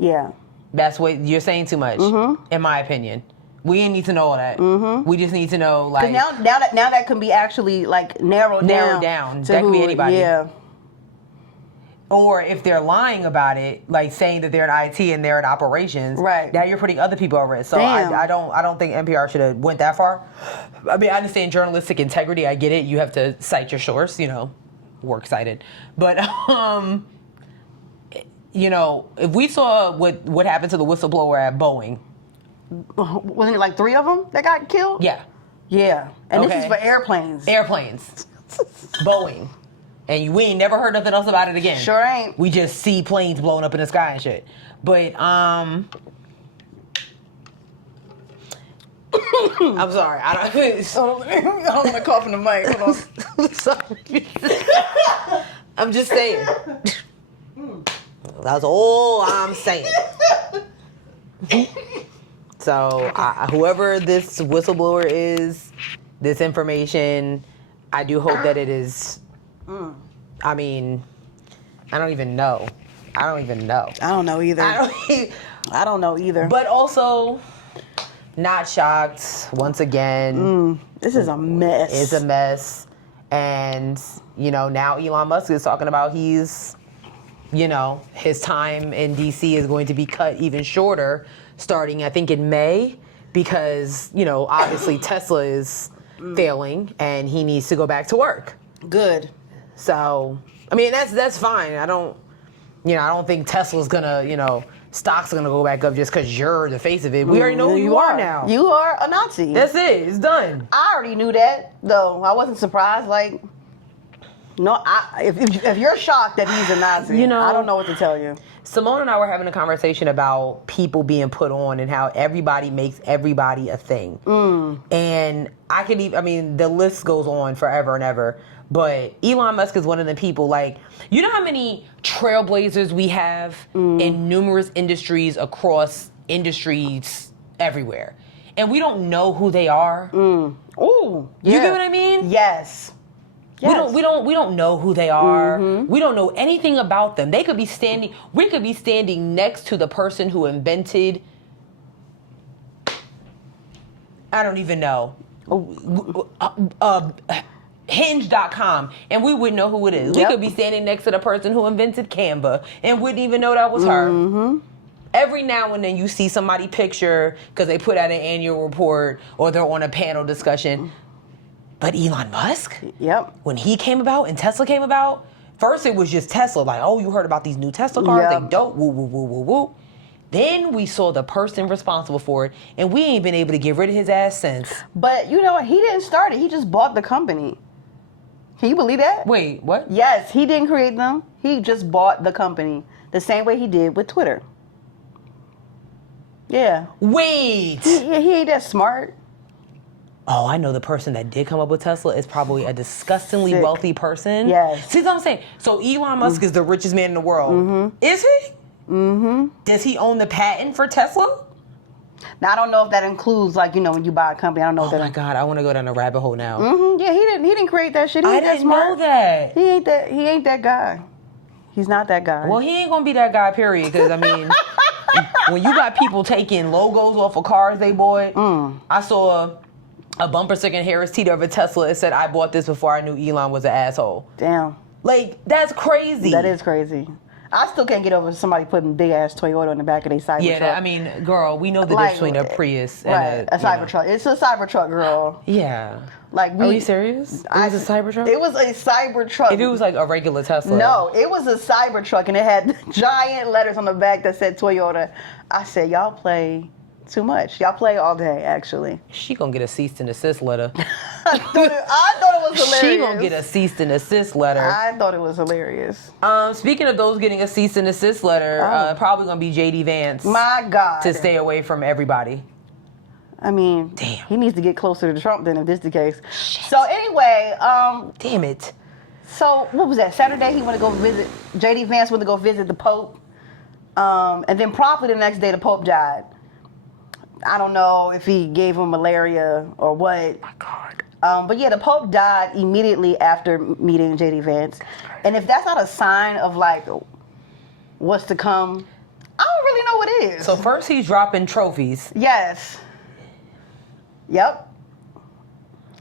Yeah, that's what you're saying too much, in my opinion. We didn't need to know all that. We just need to know, like, now that can be actually like narrowed down. That can be anybody. Yeah. Or if they're lying about it, like saying that they're in IT and they're in operations, right? Now you're putting other people at risk. So I don't think NPR should have went that far. I mean, I understand journalistic integrity. I get it. You have to cite your source. Works cited. But if we saw what happened to the whistleblower at Boeing. Wasn't it like 3 of them that got killed? Yeah. Yeah. And this is for airplanes. Boeing. And we ain't never heard nothing else about it again. Sure ain't. We just see planes blowing up in the sky and shit. But, I'm sorry. I don't want to cough in the mic. Hold on. Sorry. I'm just saying. That's all I'm saying. So, whoever this whistleblower is, this information, I do hope that it is. I mean, I don't even know. I don't know either. I don't know either. But also, not shocked once again. This is a mess. It's a mess. And, now Elon Musk is talking about his time in D.C. is going to be cut even shorter, starting, I think, in May, because, obviously Tesla is failing and he needs to go back to work. Good. So, I mean, that's fine. I don't think Tesla's gonna, stocks are gonna go back up just because you're the face of it. We already know who you are now. You are a Nazi. That's it. It's done. I already knew that, though. I wasn't surprised. Like, no, if you're shocked that he's a Nazi, I don't know what to tell you. Simone and I were having a conversation about people being put on and how everybody makes everybody a thing. And the list goes on forever and ever. But Elon Musk is one of the people, like, you know how many trailblazers we have in numerous industries across industries everywhere? And we don't know who they are. Ooh, yeah. You get what I mean? Yes. We don't know who they are. We don't know anything about them. We could be standing next to the person who invented, I don't even know, Hinge.com, and we wouldn't know who it is. Yep. We could be standing next to the person who invented Canva and wouldn't even know that was her. Every now and then you see somebody picture because they put out an annual report or they're on a panel discussion. But Elon Musk? Yep. When he came about and Tesla came about, first it was just Tesla, like, oh, you heard about these new Tesla cars? Yep. They dope, woo, woo, woo, woo, woo. Then we saw the person responsible for it, and we ain't been able to get rid of his ass since. But you know what? He didn't start it. He just bought the company. Can you believe that? Wait, what? Yes, he didn't create them. He just bought the company the same way he did with Twitter. Yeah. Wait. He ain't that smart. Oh, I know the person that did come up with Tesla is probably a disgustingly Sick. wealthy person. Yes. See what I'm saying? So Elon Musk is the richest man in the world. Is he? Does he own the patent for Tesla? Now I don't know if that includes like when you buy a company. I don't know. Oh my God, I want to go down a rabbit hole now. Yeah, he didn't create that shit. He I ain't that didn't smart. know that. He ain't that guy. He's not that guy. Well, he ain't gonna be that guy, period. Because I mean, when you got people taking logos off of cars they bought, I saw a bumper sticker in Harris Teeter of a Tesla. It said, "I bought this before I knew Elon was an asshole." Damn. Like, that's crazy. That is crazy. I still can't get over somebody putting big ass Toyota on the back of their Cybertruck. Yeah, I mean, girl, we know the difference between a Prius and a Cybertruck. It's a Cybertruck, girl. Yeah. Like, Are you serious? It was a Cybertruck? It was a Cybertruck. If it was like a regular Tesla. No, it was a Cybertruck, and it had giant letters on the back that said Toyota. I said, y'all play too much. Y'all play all day, actually. She gonna get a cease and desist letter. I thought it was hilarious. She gonna get a cease and desist letter. I thought it was hilarious. Speaking of those getting a cease and desist letter, probably gonna be JD Vance. My God. To stay away from everybody. I mean, damn. He needs to get closer to Trump then if this is the case. Shit. So anyway, damn it. So what was that? Saturday he went to go visit, JD Vance went to go visit the Pope. And then promptly the next day the Pope died. I don't know if he gave him malaria or what. Oh my God. But yeah, the Pope died immediately after meeting JD Vance. And if that's not a sign of like what's to come, I don't really know what is. So first he's dropping trophies. Yes. Yep.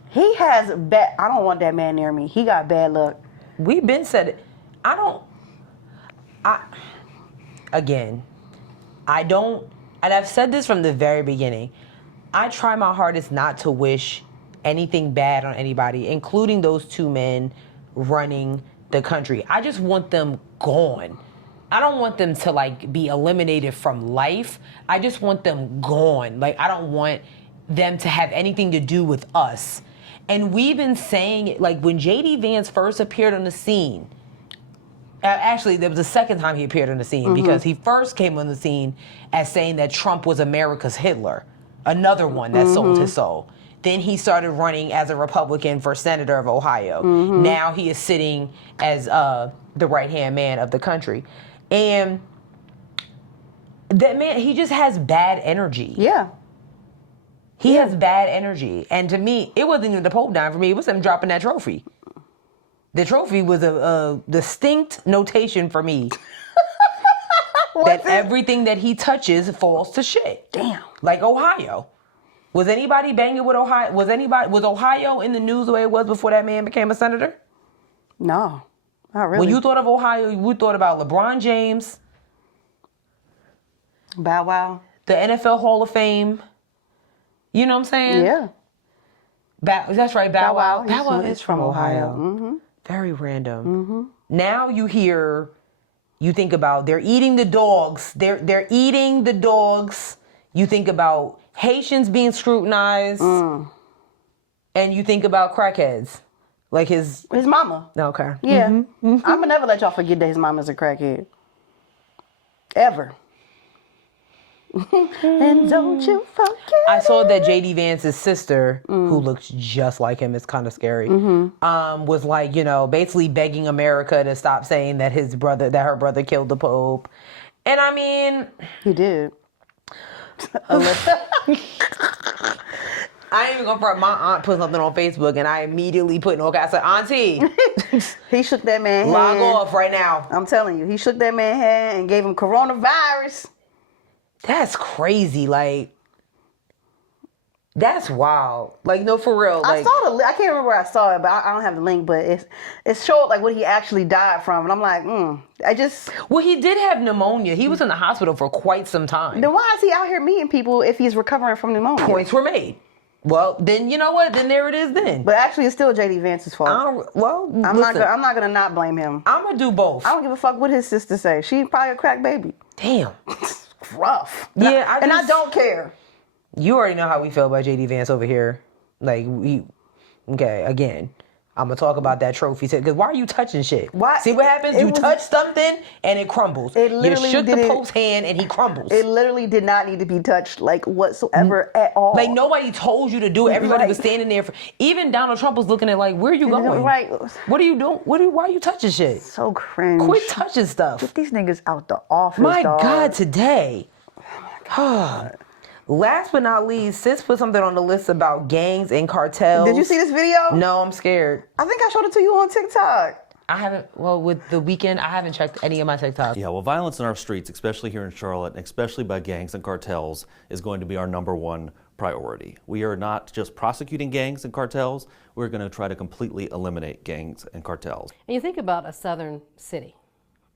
He has bad. I don't want that man near me. He got bad luck. We've been said it. I don't, and I've said this from the very beginning, I try my hardest not to wish anything bad on anybody, including those two men running the country. I just want them gone. I don't want them to like be eliminated from life. I just want them gone. Like, I don't want them to have anything to do with us. And we've been saying it, like when JD Vance first appeared on the scene, actually, there was the second time he appeared on the scene because he first came on the scene as saying that Trump was America's Hitler, another one that sold his soul. Then he started running as a Republican for Senator of Ohio. Now he is sitting as the right-hand man of the country. And that man, he just has bad energy. Yeah. He has bad energy. And to me, it wasn't even the Pope dying for me. It was him dropping that trophy. The trophy was a distinct notation for me that everything that he touches falls to shit. Damn. Like Ohio. Was anybody banging with Ohio? Was Ohio in the news the way it was before that man became a senator? No, not really. When you thought of Ohio, you thought about LeBron James, Bow Wow, the NFL Hall of Fame. You know what I'm saying? Yeah. That's right, Bow Wow. Wow. Bow Wow is from Ohio. Mm-hmm. Very random. Now you think about they're eating the dogs. They're eating the dogs. You think about Haitians being scrutinized, and you think about crackheads, like his mama. Okay. Yeah. I'm gonna never let y'all forget that his mama's a crackhead. Ever. And don't you forget. I saw that JD Vance's sister, who looks just like him, it's kind of scary, was like, basically begging America to stop saying that her brother killed the Pope. And I mean, he did. I ain't even gonna front. My aunt put something on Facebook, and I immediately put I said, Auntie, he shook that man's log hand. off right now. I'm telling you, he shook that man's hand and gave him coronavirus. That's crazy. Like, that's wild. Like, no, for real. Like, I saw I can't remember where I saw it, but I don't have the link. But it showed like what he actually died from, and I'm like, Well, he did have pneumonia. He was in the hospital for quite some time. Then why is he out here meeting people if he's recovering from pneumonia? Points were made. Well, then you know what? Then there it is. Then. But actually, it's still JD Vance's fault. I'm not gonna not blame him. I'm gonna do both. I don't give a fuck what his sister say. She probably a crack baby. Damn. Rough. Yeah, I don't care. You already know how we feel about JD Vance over here. Like, again, I'm gonna talk about that trophy because why are you touching shit? Why? See what happens? You touch something and it crumbles. It literally you shook the Pope's hand and he crumbles. It literally did not need to be touched like whatsoever at all. Like nobody told you to do it. Everybody was standing there. Even Donald Trump was looking at like, where are you going? Right. What are you doing? Why are you touching shit? So cringe. Quit touching stuff. Get these niggas out the office. My dog. God, today. Oh my God. Last but not least, Sis put something on the list about gangs and cartels. Did you see this video? No, I'm scared. I think I showed it to you on TikTok. I haven't, with the weekend, I haven't checked any of my TikToks. Yeah, well, violence in our streets, especially here in Charlotte, and especially by gangs and cartels, is going to be our #1 priority. We are not just prosecuting gangs and cartels, we're going to try to completely eliminate gangs and cartels. And you think about a southern city.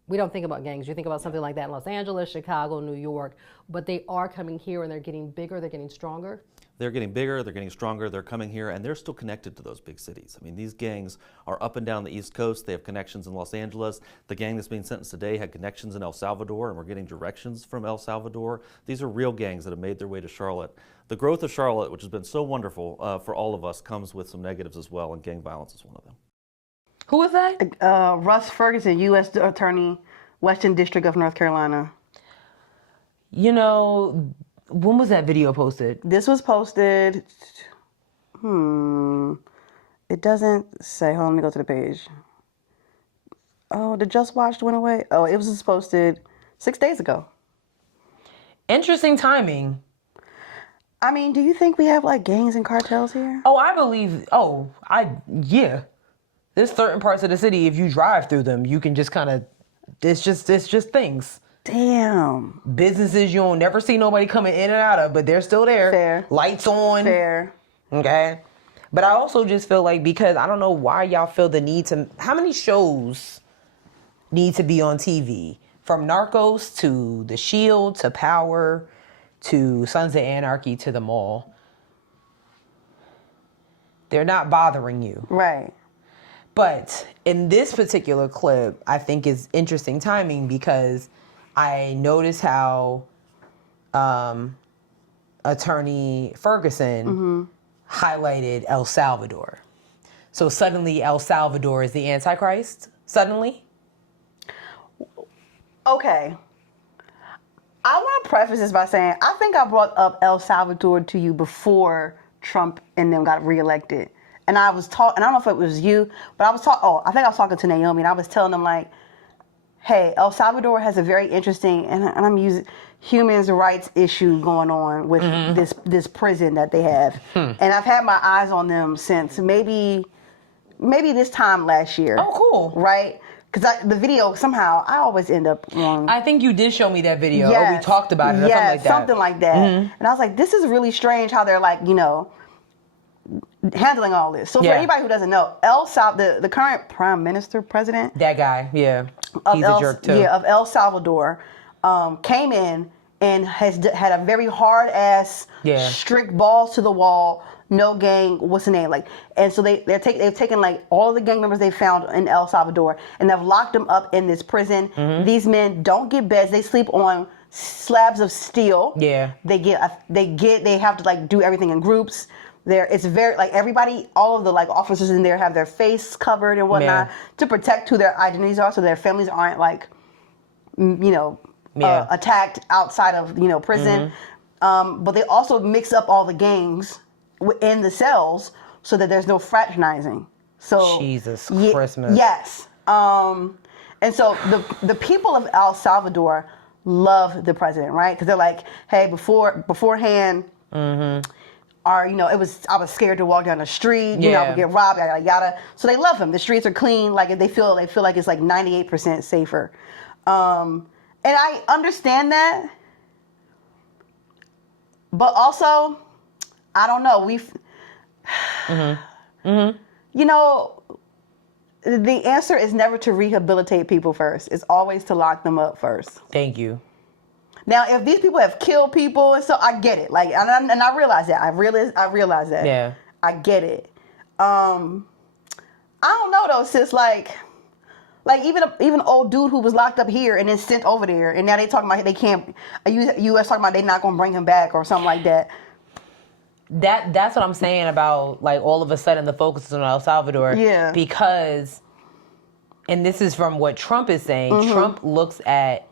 We don't think about gangs. You think about something like that in Los Angeles, Chicago, New York, but they are coming here and they're getting bigger, they're getting stronger. They're getting bigger, they're getting stronger, they're coming here, and they're still connected to those big cities. I mean, these gangs are up and down the East Coast. They have connections in Los Angeles. The gang that's being sentenced today had connections in El Salvador, and we're getting directions from El Salvador. These are real gangs that have made their way to Charlotte. The growth of Charlotte, which has been so wonderful for all of us, comes with some negatives as well, and gang violence is one of them. Who is that? Russ Ferguson, U.S. Attorney, Western District of North Carolina. You know, when was that video posted? This was posted, it doesn't say, hold on, let me go to the page. Oh, the Just Watched went away? Oh, it was just posted 6 days ago. Interesting timing. I mean, do you think we have like gangs and cartels here? Oh, I believe, yeah. There's certain parts of the city, if you drive through them, you can just kind of, it's just things. Damn. Businesses you don't never see nobody coming in and out of, but they're still there. Fair. Lights on. Fair. Okay. But I also just feel like, because I don't know why y'all feel the need to, how many shows need to be on TV? From Narcos to The Shield to Power to Sons of Anarchy to The Mall. They're not bothering you. Right. But in this particular clip, I think is interesting timing because I noticed how Attorney Ferguson highlighted El Salvador. So suddenly El Salvador is the Antichrist? Suddenly? Okay. I want to preface this by saying I think I brought up El Salvador to you before Trump and them got reelected. And I was talking, and I don't know if it was you, but I was talking, I think I was talking to Naomi, and I was telling them, like, hey, El Salvador has a very interesting, and I'm using human rights issue going on with this prison that they have. And I've had my eyes on them since maybe this time last year. Oh, cool. Right? Because the video, somehow, I always end up wrong. I think you did show me that video, or we talked about it, or something like that. And I was like, this is really strange how they're like, handling all this. So for anybody who doesn't know, the current prime minister, president, that guy, he's a jerk too. Yeah, of El Salvador, came in and has had a very hard ass, strict balls to the wall, no gang. What's the name like? And so they've taken like all the gang members they found in El Salvador and they've locked them up in this prison. These men don't get beds; they sleep on slabs of steel. Yeah, they have to like do everything in groups. It's very like everybody, all of the like officers in there have their face covered and whatnot to protect who their identities are, so their families aren't like, attacked outside of prison. But they also mix up all the gangs in the cells so that there's no fraternizing. So Jesus Christmas. Yes. And so the people of El Salvador love the president, right? Because they're like, hey, beforehand. I was scared to walk down the street, I would get robbed, yada yada. So they love him. The streets are clean, like they feel like it's like 98% safer. And I understand that. But also, I don't know, the answer is never to rehabilitate people first. It's always to lock them up first. Thank you. Now, if these people have killed people and so, I get it. Like, and I realize that. I realize that. Yeah. I get it. I don't know though, sis. Like even an old dude who was locked up here and then sent over there, and now they talking about they can't. U.S. talking about they not gonna bring him back or something like that. That's what I'm saying about, like, all of a sudden the focus is on El Salvador. Yeah. Because, and this is from what Trump is saying, Trump looks at,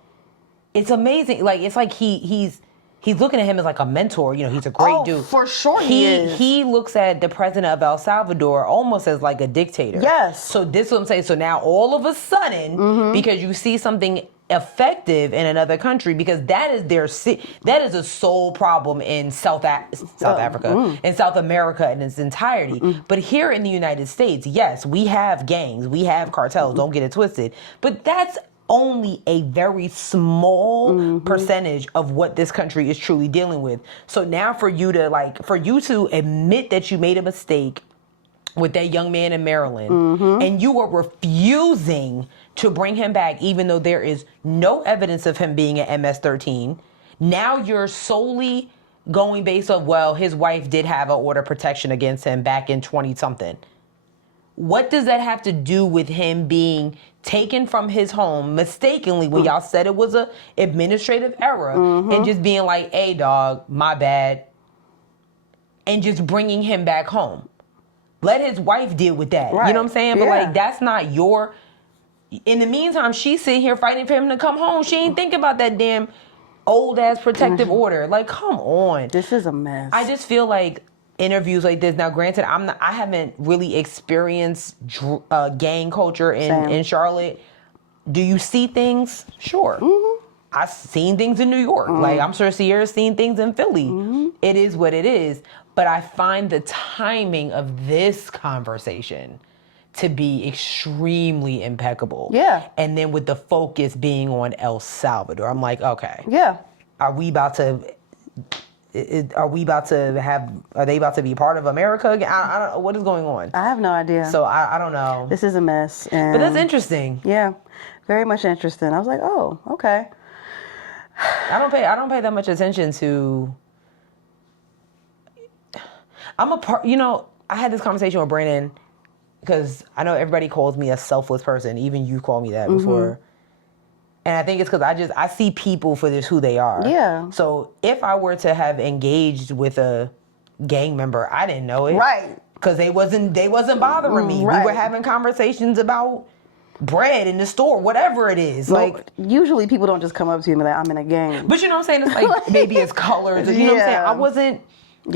it's amazing. Like, it's like he's looking at him as like a mentor. You know, he's a great dude. For sure he is. He looks at the president of El Salvador almost as like a dictator. Yes. So this is what I'm saying. So now all of a sudden, because you see something effective in another country, because that is a sole problem in South Africa, in South America in its entirety. But here in the United States, yes, we have gangs, we have cartels, don't get it twisted, but that's only a very small percentage of what this country is truly dealing with. So now for you to admit that you made a mistake with that young man in Maryland, and you were refusing to bring him back, even though there is no evidence of him being an MS-13. Now you're solely going based on, well, his wife did have an order of protection against him back in 20-something. What does that have to do with him being taken from his home mistakenly when y'all said it was a administrative error, and just being like, hey, dog, my bad, and just bringing him back home? Let his wife deal with that. Right. You know what I'm saying? But like, that's not your... In the meantime, she's sitting here fighting for him to come home. She ain't thinking about that damn old-ass protective order. Like, come on. This is a mess. I just feel like interviews like this... Now, granted, I haven't really experienced gang culture in Charlotte. Do you see things? Sure. I've seen things in New York. Like, I'm sure Sierra's seen things in Philly. It is what it is. But I find the timing of this conversation to be extremely impeccable. Yeah. And then with the focus being on El Salvador, I'm like, okay. Yeah. Are they about to be part of America again? I don't know. What is going on? I have no idea. So I don't know. This is a mess. But that's interesting. Yeah. Very much interesting. I was like, oh, okay. I don't pay that much attention to... I had this conversation with Brandon, because I know everybody calls me a selfless person. Even you called me that before. And I think it's because I see people for who they are. Yeah. So if I were to have engaged with a gang member, I didn't know it. Right. Because they wasn't bothering me. Right. We were having conversations about bread in the store, whatever it is. Well, like, usually people don't just come up to you and be like, I'm in a gang. But you know what I'm saying? It's like maybe it's colors. You know what I'm saying?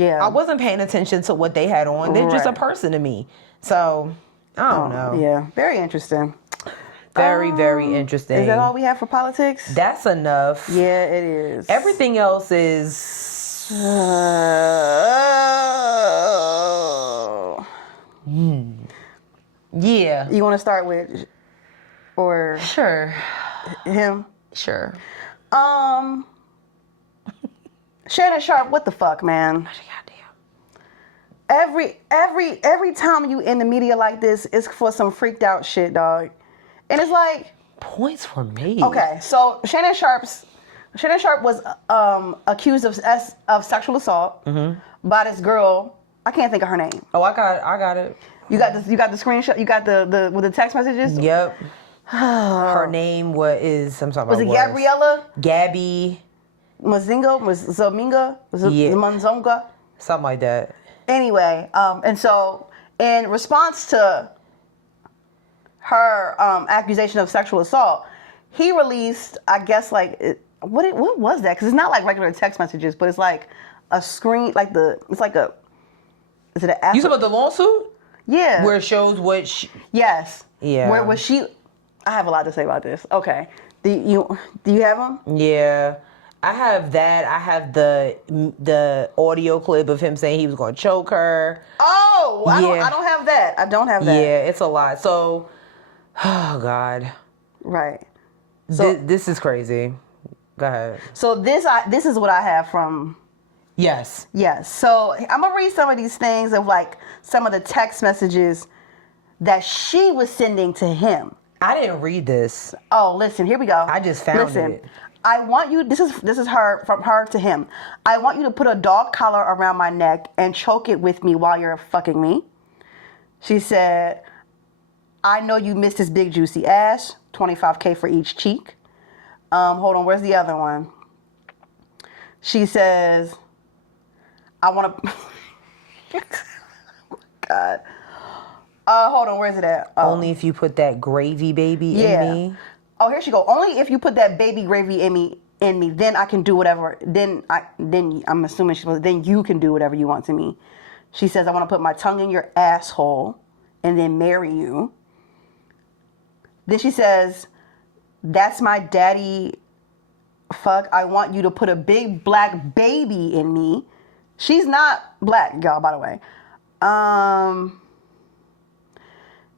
I wasn't paying attention to what they had on. They're just a person to me. So, I don't know. Yeah, very interesting. Very, very interesting. Is that all we have for politics? That's enough. Yeah, it is. Everything else is... Yeah. You want to start with... Or... Sure. Him? Sure. Shannon Sharpe, what the fuck, man? Every time you in the media like this, it's for some freaked out shit, dog. And it's like... Points for me. Okay, so Shannon Sharpe was accused of sexual assault by this girl. I can't think of her name. Oh, I got it. You got the screenshot. You got the with the text messages. Yep. Her name was Gabriella? Gabby. Manzonga? Something like that. Anyway, and so in response to her accusation of sexual assault, he released, I guess, like, what was that? Because it's not like regular text messages, but it's like a screen, is it an app? You talking about the lawsuit? Yeah. Where it shows what Yes. Yeah. Where was she? I have a lot to say about this. Okay. Do you have them? Yeah. I have that. I have the audio clip of him saying he was going to choke her. Oh, I don't have that. I don't have that. Yeah, it's a lot. So, oh God. Right. So this is crazy. Go ahead. So this is what I have from. Yes. Yes. So I'm gonna read some of these things of like some of the text messages that she was sending to him. I didn't read this. Oh, listen. Here we go. I just found it. I want you, this is her, from her to him. I want you to put a dog collar around my neck and choke it with me while you're fucking me. She said, I know you missed his big juicy ass, $25K for each cheek. Hold on, where's the other one? She says, I want to, God. Hold on, where's it at? Only if you put that gravy baby in me. Oh, here she go. Only if you put that baby gravy in me, then I can do whatever. Then I'm assuming then you can do whatever you want to me. She says, I want to put my tongue in your asshole and then marry you. Then she says, that's my daddy. Fuck, I want you to put a big black baby in me. She's not black, y'all, by the way.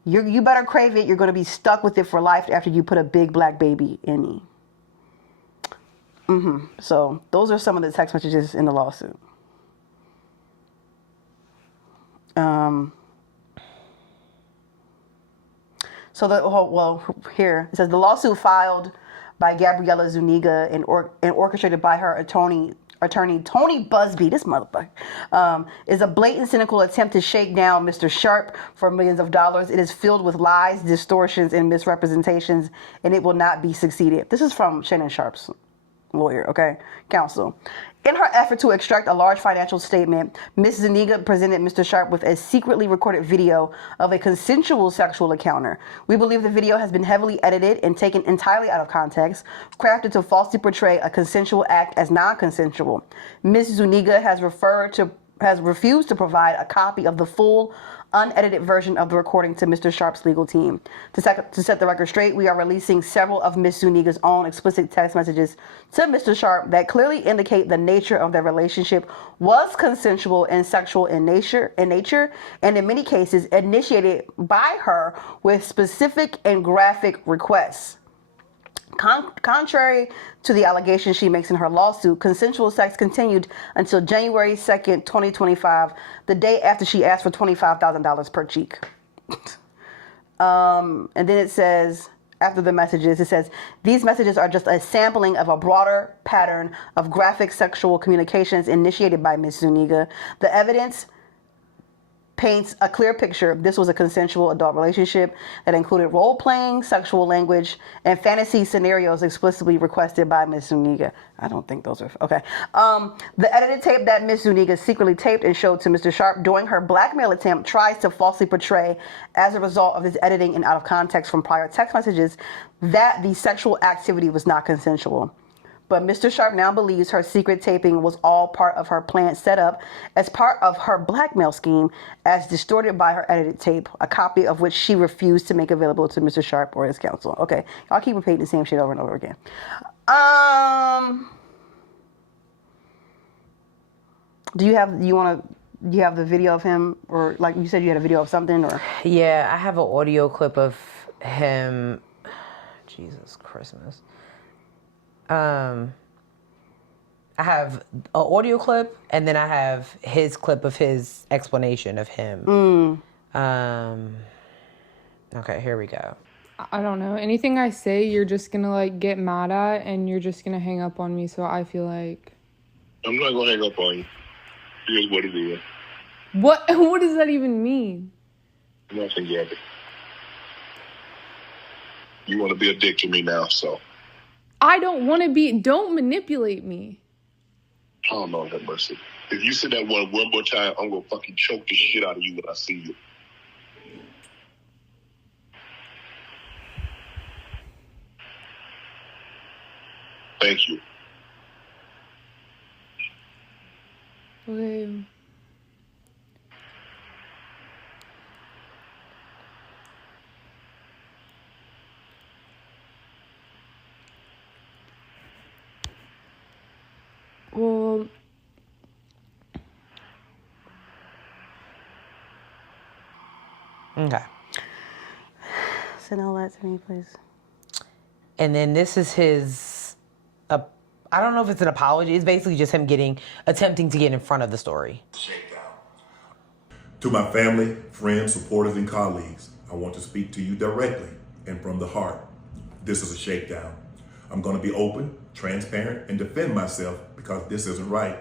You better crave it. You're going to be stuck with it for life after you put a big black baby in me. So those are some of the text messages in the lawsuit. Here it says the lawsuit filed by Gabriella Zuniga and orchestrated by her attorney Tony Busby, this motherfucker, is a blatant, cynical attempt to shake down Mr. Sharpe for millions of dollars. It is filled with lies, distortions, and misrepresentations, and it will not be succeeded. This is from Shannon Sharpe's lawyer, counsel. In her effort to extract a large financial statement, Ms. Zuniga presented Mr. Sharpe with a secretly recorded video of a consensual sexual encounter. We believe the video has been heavily edited and taken entirely out of context, crafted to falsely portray a consensual act as non-consensual. Ms. Zuniga has refused to provide a copy of the full, unedited version of the recording to Mr. Sharpe's legal team. To set the record straight, we are releasing several of Ms. Zuniga's own explicit text messages to Mr. Sharpe that clearly indicate the nature of their relationship was consensual and sexual in nature, and in many cases initiated by her with specific and graphic requests. Contrary to the allegations she makes in her lawsuit, consensual sex continued until January 2nd, 2025, the day after she asked for $25,000 per cheek. And then it says, after the messages, it says, these messages are just a sampling of a broader pattern of graphic sexual communications initiated by Ms. Zuniga. The evidence paints a clear picture. This was a consensual adult relationship that included role-playing, sexual language, and fantasy scenarios explicitly requested by Ms. Zuniga. I don't think those are... Okay. The edited tape that Ms. Zuniga secretly taped and showed to Mr. Sharpe during her blackmail attempt tries to falsely portray, as a result of this editing and out of context from prior text messages, that the sexual activity was not consensual. But Mr. Sharpe now believes her secret taping was all part of her plan set up as part of her blackmail scheme, as distorted by her edited tape, a copy of which she refused to make available to Mr. Sharpe or his counsel. Okay, I'll keep repeating the same shit over and over again. Do you have the video of him, or like you said you had a video of something, or? Yeah, I have an audio clip of him. Jesus Christmas. I have an audio clip, and then I have his clip of his explanation of him. Okay, here we go. I don't know. Anything I say, you're just gonna like get mad at, and you're just gonna hang up on me. So I feel like I'm not gonna hang up on you. Here's what it is. What? What does that even mean? Nothing, Gabby. You want to be a dick to me now, so. I don't want to be. Don't manipulate me. Oh, Lord have mercy. If you say that one more time, I'm going to fucking choke the shit out of you when I see you. Thank you. Okay. Well, okay. Send all that to me, please. And then this is his, I don't know if it's an apology. It's basically just him attempting to get in front of the story. To my family, friends, supporters, and colleagues, I want to speak to you directly and from the heart. This is a shakedown. I'm going to be open, transparent, and defend myself because this isn't right.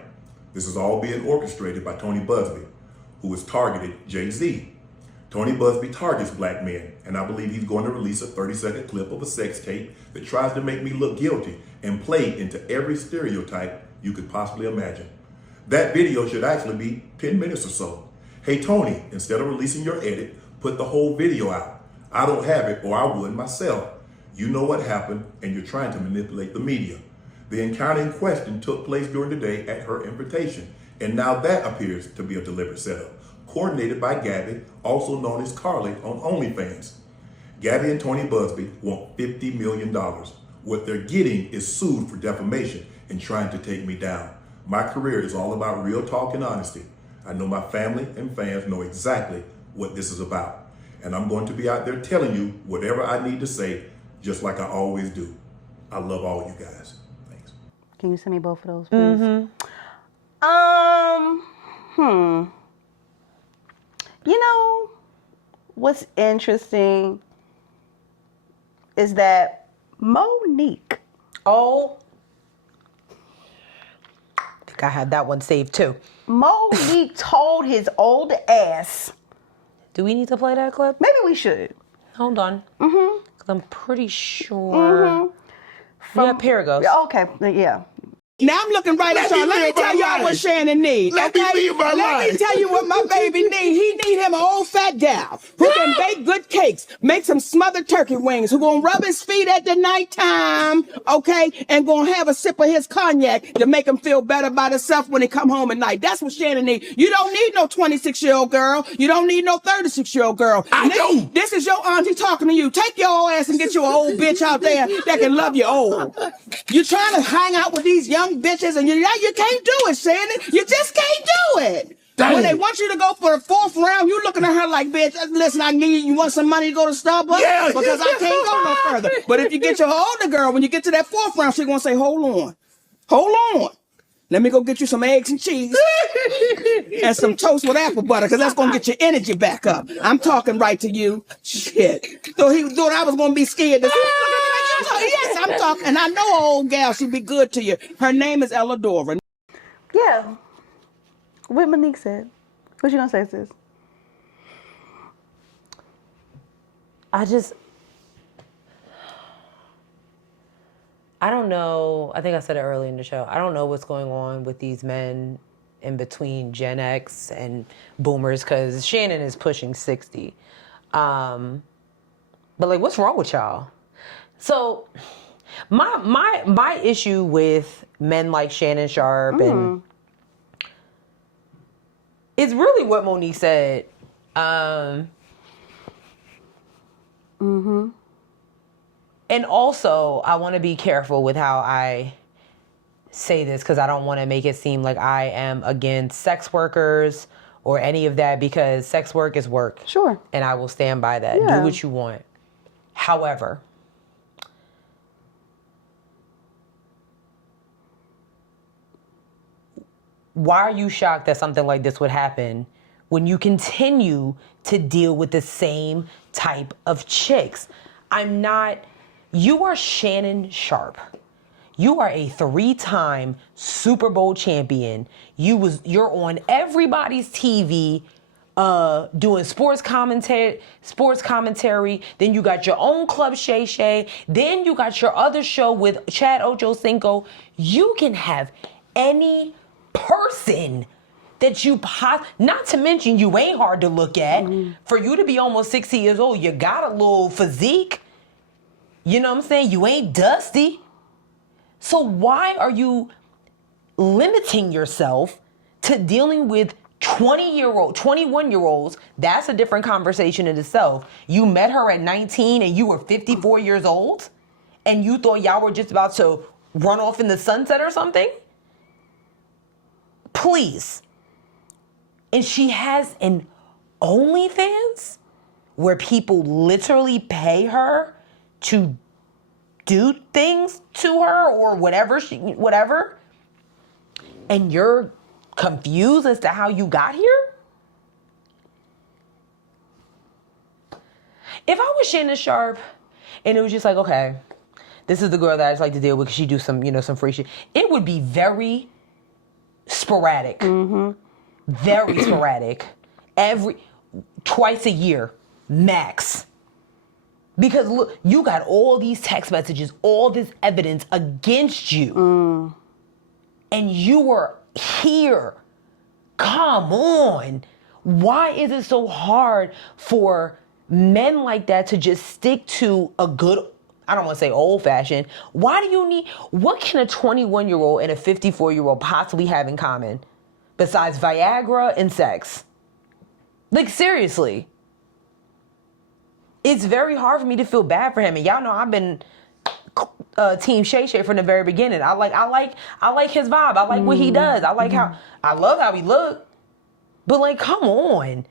This is all being orchestrated by Tony Busby, who has targeted Jay-Z. Tony Busby targets black men, and I believe he's going to release a 30-second clip of a sex tape that tries to make me look guilty and play into every stereotype you could possibly imagine. That video should actually be 10 minutes or so. Hey Tony, instead of releasing your edit, put the whole video out. I don't have it, or I would myself. You know what happened, and you're trying to manipulate the media. The encounter in question took place during the day at her invitation, and now that appears to be a deliberate setup, coordinated by Gabby, also known as Carly on OnlyFans. Gabby and Tony Busby want $50 million. What they're getting is sued for defamation and trying to take me down. My career is all about real talk and honesty. I know my family and fans know exactly what this is about. And I'm going to be out there telling you whatever I need to say, just like I always do. I love all you guys. Thanks. Can you send me both of those, please? You know, what's interesting is that Monique. Oh. I think I had that one saved too. Monique told his old ass. Do we need to play that clip? Maybe we should. Hold on. Because I'm pretty sure. Yeah, here it goes. Okay, yeah. Now I'm looking right at y'all. Let me tell y'all what Shannon needs. Let me tell you what my baby needs. He need him an old fat gal who can bake good cakes, make some smothered turkey wings, who gonna rub his feet at the nighttime, okay, and gonna have a sip of his cognac to make him feel better about himself when he come home at night. That's what Shannon needs. You don't need no 26-year-old girl. You don't need no 36-year-old girl. I do. This is your auntie talking to you. Take your ass and get you an old bitch out there that can love you old. You trying to hang out with these young bitches and you can't do it, Shannon. You just can't do it. Dang. When they want you to go for the 4th round, you looking at her like, bitch, listen, you want some money to go to Starbucks? Yeah. Because I can't go no further. But if you get your older girl, when you get to that 4th round, she's going to say, hold on. Let me go get you some eggs and cheese and some toast with apple butter, because that's going to get your energy back up. I'm talking right to you. Shit. So he thought I was going to be scared to yes, I'm talking. And I know an old gal, she'd be good to you. Her name is Elladora. Yeah. What Monique said. What you gonna say, sis? I don't know. I think I said it early in the show. I don't know what's going on with these men in between Gen X and boomers, because Shannon is pushing 60. But like, what's wrong with y'all? So my issue with men like Shannon Sharpe and it's really what Monique said. And also, I want to be careful with how I say this, because I don't want to make it seem like I am against sex workers or any of that, because sex work is work. Sure. And I will stand by that. Yeah. Do what you want. However, why are you shocked that something like this would happen when you continue to deal with the same type of chicks? You are Shannon Sharpe. You are a 3-time Super Bowl champion. You're on everybody's TV doing sports commentary. Then you got your own club, Shay Shay. Then you got your other show with Chad Ochocinco. You can have any person that not to mention you ain't hard to look at. For you to be almost 60 years old, you got a little physique. You know what I'm saying? You ain't dusty. So why are you limiting yourself to dealing with 21-year-olds? That's a different conversation in itself. You met her at 19 and you were 54 years old? And you thought y'all were just about to run off in the sunset or something? Please. And she has an OnlyFans where people literally pay her to do things to her or whatever. And you're confused as to how you got here? If I was Shannon Sharpe and it was just like, okay, this is the girl that I just like to deal with because she do some free shit, it would be very sporadic. Very sporadic. Twice a year, max. Because look, you got all these text messages, all this evidence against you. And you were here. Come on. Why is it so hard for men like that to just stick to a good, I don't want to say old fashioned. Why do you need, what can a 21-year-old and a 54-year-old possibly have in common besides Viagra and sex? Like, seriously. It's very hard for me to feel bad for him. And y'all know I've been Team Shay Shay from the very beginning. I like his vibe. I like what he does. I love how he look. But like, come on.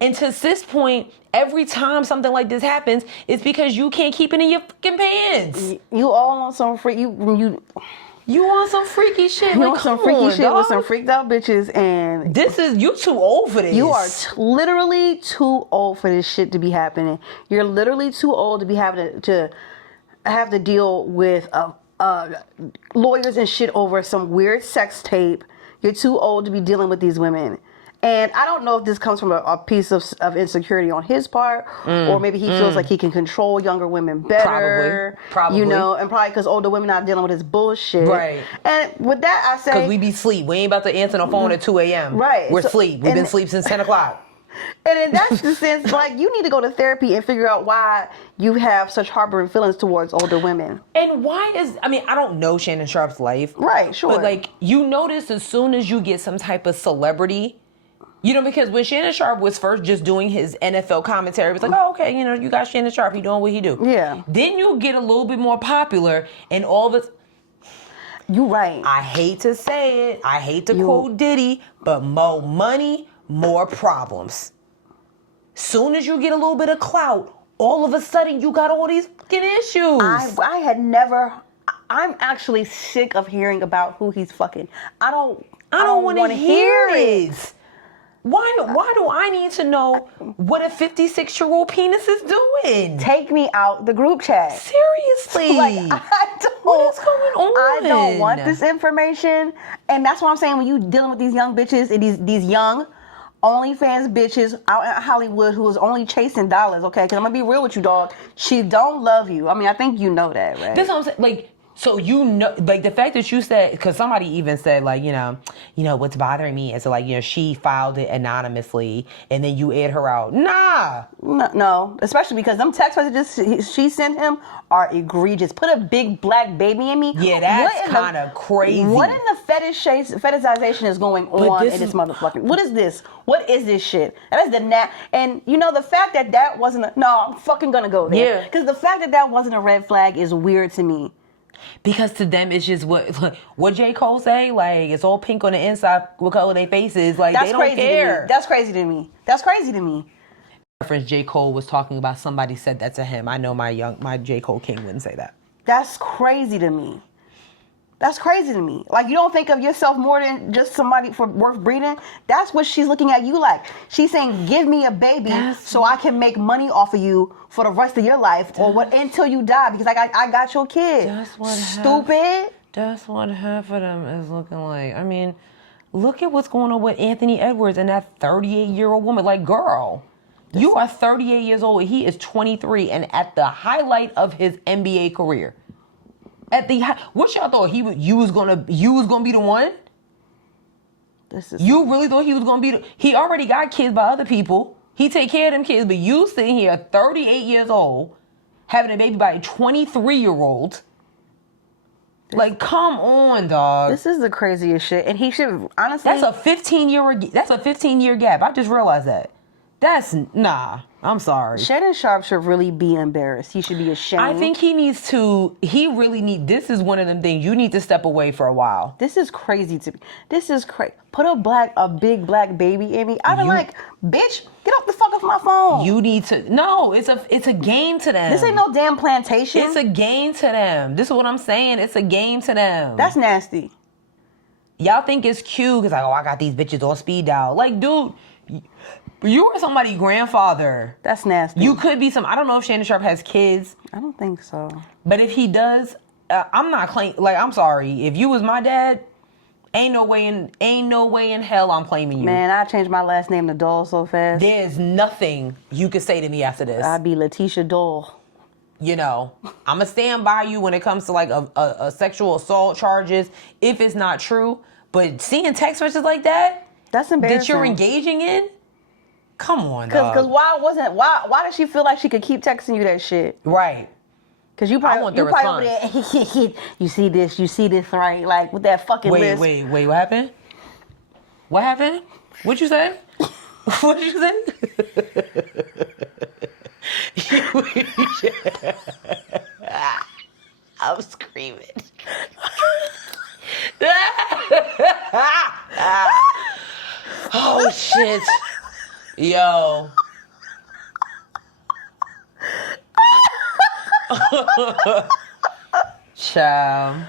And to Sis' point, every time something like this happens, it's because you can't keep it in your fucking pants. You all on some freak. You on some freaky shit. You like, on some come freaky on, shit dog. with some freaked out bitches, and you too old for this. You are literally too old for this shit to be happening. You're literally too old to be having to have to deal with lawyers and shit over some weird sex tape. You're too old to be dealing with these women. And I don't know if this comes from a piece of insecurity on his part, or maybe he feels like he can control younger women better. Probably. You know, and probably because older women not dealing with his bullshit. Right. And with that, I say... Because we be sleep. We ain't about to answer the phone at 2 a.m. Right. We're asleep. We've been asleep since 10 o'clock. And in that sense, like, you need to go to therapy and figure out why you have such harboring feelings towards older women. And why I don't know Shannon Sharpe's life. Right, sure. But, like, you notice as soon as you get some type of celebrity... You know, because when Shannon Sharpe was first just doing his NFL commentary, it was like, oh, okay, you know, you got Shannon Sharpe, he doing what he do. Yeah. Then you get a little bit more popular, and all this... You right. I hate to say it. I hate to quote Diddy, but more money, more problems. Soon as you get a little bit of clout, all of a sudden you got all these fucking issues. I'm actually sick of hearing about who he's fucking. I don't want to hear it. Why do I need to know what a 56-year-old penis is doing? Take me out the group chat. Seriously. Like, what is going on? I don't want this information. And that's what I'm saying, when you dealing with these young bitches and these young OnlyFans bitches out in Hollywood who is only chasing dollars, okay? Because I'm going to be real with you, dog. She don't love you. I mean, I think you know that, right? That's what I'm saying. Like, so you know, like the fact that you said, because somebody even said, like, you know, what's bothering me is, like, you know, she filed it anonymously and then you aired her out. Nah. No, especially because them text messages she sent him are egregious. Put a big black baby in me. Yeah, that's kind of crazy. What in the fetishization is going on in this motherfucking? What is this? What is this shit? That is and you know, the fact that wasn't I'm fucking gonna go there. Yeah. Because the fact that wasn't a red flag is weird to me. Because to them, it's just what J. Cole say. Like, it's all pink on the inside. What color their face is. Like, they don't care. That's crazy to me. That's crazy to me. Reference J. Cole was talking about somebody said that to him. I know my J. Cole King wouldn't say that. That's crazy to me. That's crazy to me. Like, you don't think of yourself more than just somebody for worth breeding? That's what she's looking at you like. She's saying, give me a baby so I can make money off of you for the rest of your life until you die, because I got your kid. Stupid. That's what half of them is looking like. I mean, look at what's going on with Anthony Edwards and that 38-year-old woman. Like, girl, you are 38 years old. He is 23 and at the highlight of his NBA career. What y'all thought you was gonna be the one? You really thought he was gonna be he already got kids by other people. He take care of them kids, but you sitting here 38 years old, having a baby by a 23-year-old. Like, come on, dog. This is the craziest shit. And he should honestly. That's a 15-year gap. I just realized that. I'm sorry. Shannon Sharpe should really be embarrassed. He should be ashamed. I think this is one of them things you need to step away for a while. This is crazy to me. This is crazy. Put a big black baby in me. I'd be like, bitch, get the fuck off my phone. You need to, no, it's a game to them. This ain't no damn plantation. It's a game to them. This is what I'm saying. It's a game to them. That's nasty. Y'all think it's cute because I got these bitches on speed dial. Like, dude, you were somebody's grandfather. That's nasty. You could be I don't know if Shannon Sharpe has kids. I don't think so. But if he does, I'm not claiming. Like, I'm sorry. If you was my dad, ain't no way in hell I'm claiming you. Man, I changed my last name to Dole so fast. There's nothing you could say to me after this. I'd be Letitia Dole. You know, I'm gonna stand by you when it comes to like a sexual assault charges if it's not true. But seeing text messages like that, that's embarrassing. that you're engaging in. Come on, dog. Because why did she feel like she could keep texting you that shit? Right. Because you probably over there, you see this, right? Like with that fucking list. Wait, what happened? What happened? What'd you say? What'd you say? I'm screaming. Oh shit. Yo. Child.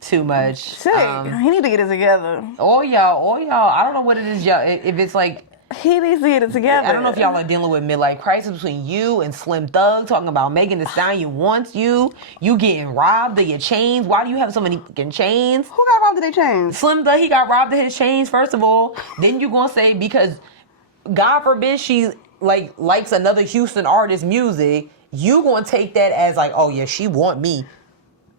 Too much. Sick. He need to get it together. All y'all. I don't know what it is, y'all. If it's like, he needs to get it together. I don't know if y'all are dealing with midlife crisis between you and Slim Thug, talking about Megan Thee Stallion wants you. You getting robbed of your chains. Why do you have so many fucking chains? Who got robbed of their chains? Slim Thug, he got robbed of his chains, first of all. Then you gonna say, because God forbid she likes another Houston artist's music, you gonna take that as like, oh yeah, she want me.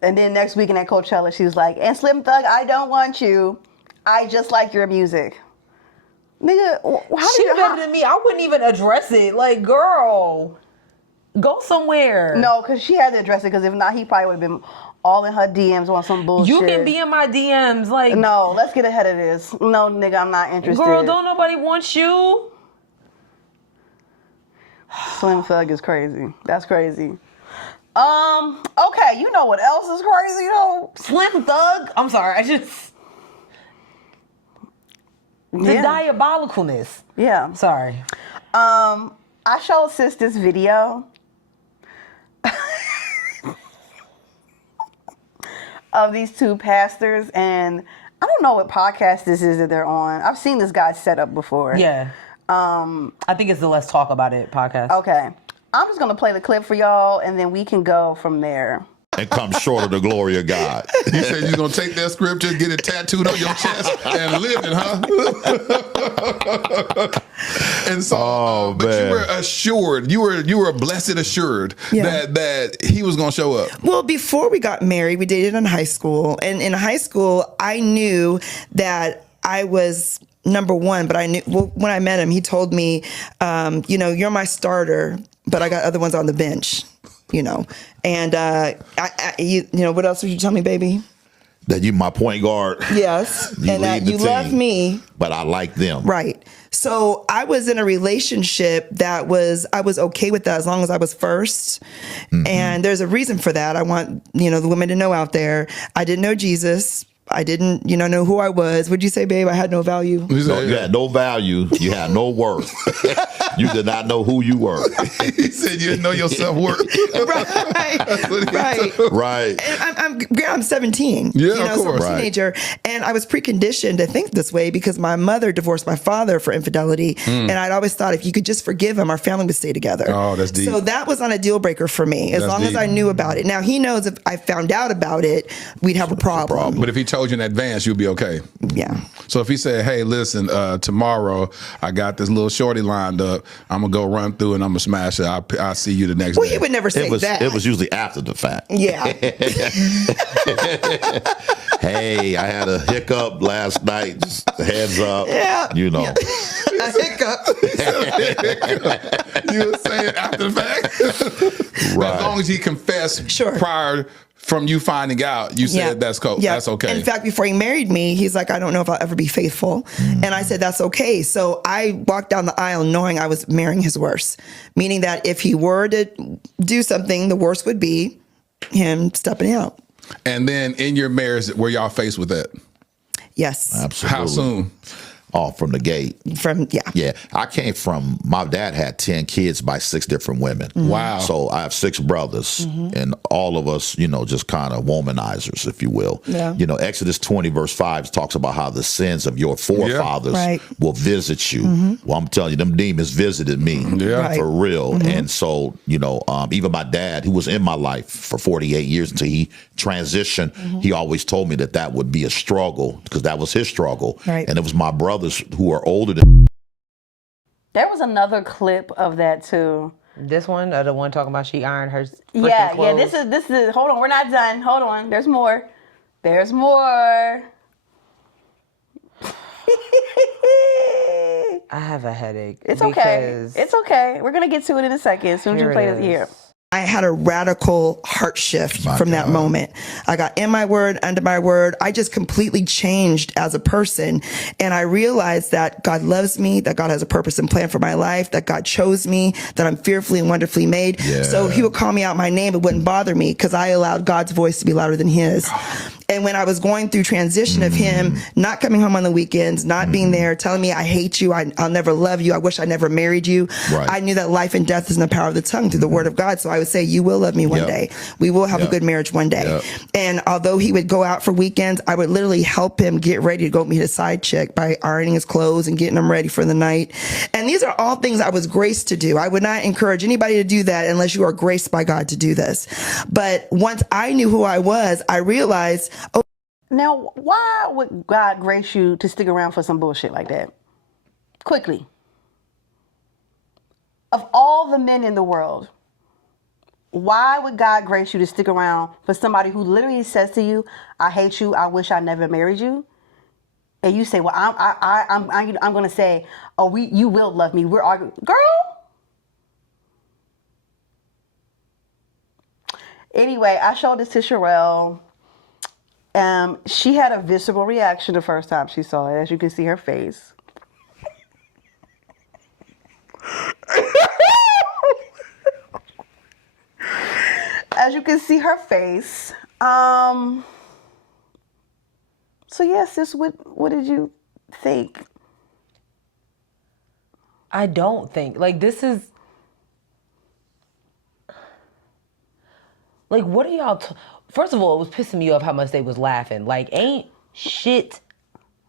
And then next week in at Coachella, she was like, and Slim Thug, I don't want you. I just like your music. Nigga, she better than me. I wouldn't even address it. Like, girl, go somewhere. No, because she had to address it, because if not, he probably would have been all in her DMs on some bullshit. You can be in my DMs. Like, no, let's get ahead of this. No, nigga, I'm not interested. Girl, don't nobody want you. Slim Thug is crazy. That's crazy. Okay, you know what else is crazy though? Slim Thug. I'm sorry, the diabolicalness. Yeah. Sorry. I showed sis this video of these two pastors, and I don't know what podcast this is that they're on. I've seen this guy set up before. Yeah. I think it's the Let's Talk About It podcast. Okay. I'm just going to play the clip for y'all, and then we can go from there. And come short of the glory of God. You said you're going to take that scripture, get it tattooed on your chest, and live it, huh? And so, but you were assured, you were blessed assured that he was going to show up. Well, before we got married, we dated in high school. And in high school, I knew that I was number one, but I knew when I met him, he told me, you're my starter, but I got other ones on the bench, And what else did you tell me, baby? That you my point guard. Yes, and that you love me, but I like them. Right. So I was in a relationship I was okay with that as long as I was first. Mm-hmm. And there's a reason for that. I want the women to know out there. I didn't know Jesus. I didn't, know who I was. What'd you say, babe? I had no value. No, you had no value. You had no worth. You did not know who you were. He said you didn't know your self-worth. Right. And I'm 17. Yeah, of course. So I'm a teenager. And I was preconditioned to think this way because my mother divorced my father for infidelity. And I'd always thought if you could just forgive him, our family would stay together. Oh, that's deep. So that was not a deal breaker for me, as long as I knew about it. Now, he knows if I found out about it, we'd have a problem. But if he told you in advance, you'll be okay. Yeah. So if he said, hey, listen, tomorrow I got this little shorty lined up. I'm going to go run through and I'm going to smash it. I'll see you the next day. Well, he would never say that. It was usually after the fact. Yeah. Hey, I had a hiccup last night. Just heads up. Yeah. A hiccup. You were saying after the fact? Right. As long as he confessed prior from you finding out, you said that's cool. Yeah. That's okay. In fact, before he married me, he's like, I don't know if I'll ever be faithful. And I said, that's okay. So I walked down the aisle knowing I was marrying his worst, meaning that if he were to do something, the worst would be him stepping out. And then in your marriage, were y'all faced with that? Yes. Absolutely. How soon? Oh, from the gate. Yeah. I came from, my dad had 10 kids by 6 different women. Mm-hmm. Wow. So I have 6 brothers, and all of us, just kind of womanizers, if you will. Yeah. Exodus 20 verse 5 talks about how the sins of your forefathers will visit you. Well, I'm telling you, them demons visited me for real. And so, even my dad, who was in my life for 48 years until he transitioned, he always told me that would be a struggle because that was his struggle. Right. And it was my brothers who are older than. There was another clip of that too. This one, or the one talking about she ironed her. Yeah. Clothes? This is. Hold on, we're not done. Hold on. There's more. There's more. I have a headache. It's okay. It's okay. We're gonna get to it in a second. As soon as you play it here. I had a radical heart shift from that moment. I got in my word, under my word. I just completely changed as a person. And I realized that God loves me, that God has a purpose and plan for my life, that God chose me, that I'm fearfully and wonderfully made. Yeah. So he would call me out my name. It wouldn't bother me because I allowed God's voice to be louder than his. And when I was going through transition of him not coming home on the weekends, not being there, telling me I hate you, I'll never love you, I wish I never married you, I knew that life and death is in the power of the tongue through the word of God. So I would say, you will love me one day. We will have a good marriage one day. And although he would go out for weekends, I would literally help him get ready to go meet a side chick by ironing his clothes and getting him ready for the night. And these are all things I was graced to do. I would not encourage anybody to do that unless you are graced by God to do this. But once I knew who I was, I realized, now, why would God grace you to stick around for some bullshit like that? Quickly. Of all the men in the world, why would God grace you to stick around for somebody who literally says to you, I hate you, I wish I never married you? And you say, well, I'm going to say, oh, you will love me. We're arguing. Girl. Anyway, I showed this to Sherelle. She had a visceral reaction the first time she saw it, as you can see her face. As you can see her face. So yes, sis, what did you think? I don't think. Like, this is... Like, what are y'all... First of all, it was pissing me off how much they was laughing. Like, ain't shit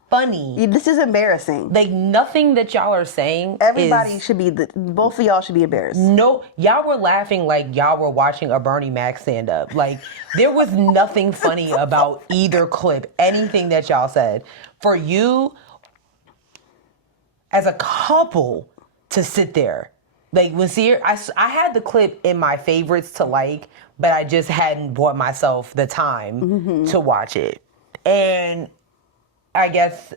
funny. This is embarrassing. Like, nothing that y'all are saying Everybody should be... both of y'all should be embarrassed. No, y'all were laughing like y'all were watching a Bernie Mac stand-up. Like, there was nothing funny about either clip, anything that y'all said. For you, as a couple, to sit there... Like, when I had the clip in my favorites to like, but I just hadn't bought myself the time to watch it. And I guess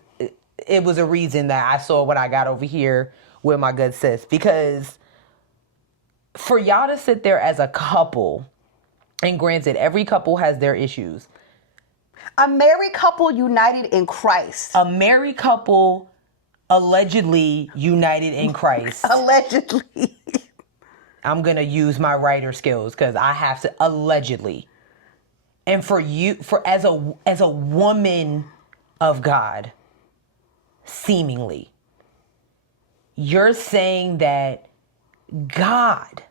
it was a reason that I saw when I got over here with my good sis. Because for y'all to sit there as a couple, and granted, every couple has their issues. A married couple united in Christ. A married couple... allegedly united in Christ. Allegedly. I'm going to use my writer skills because I have to allegedly. And for you, as a woman of God, seemingly, you're saying that God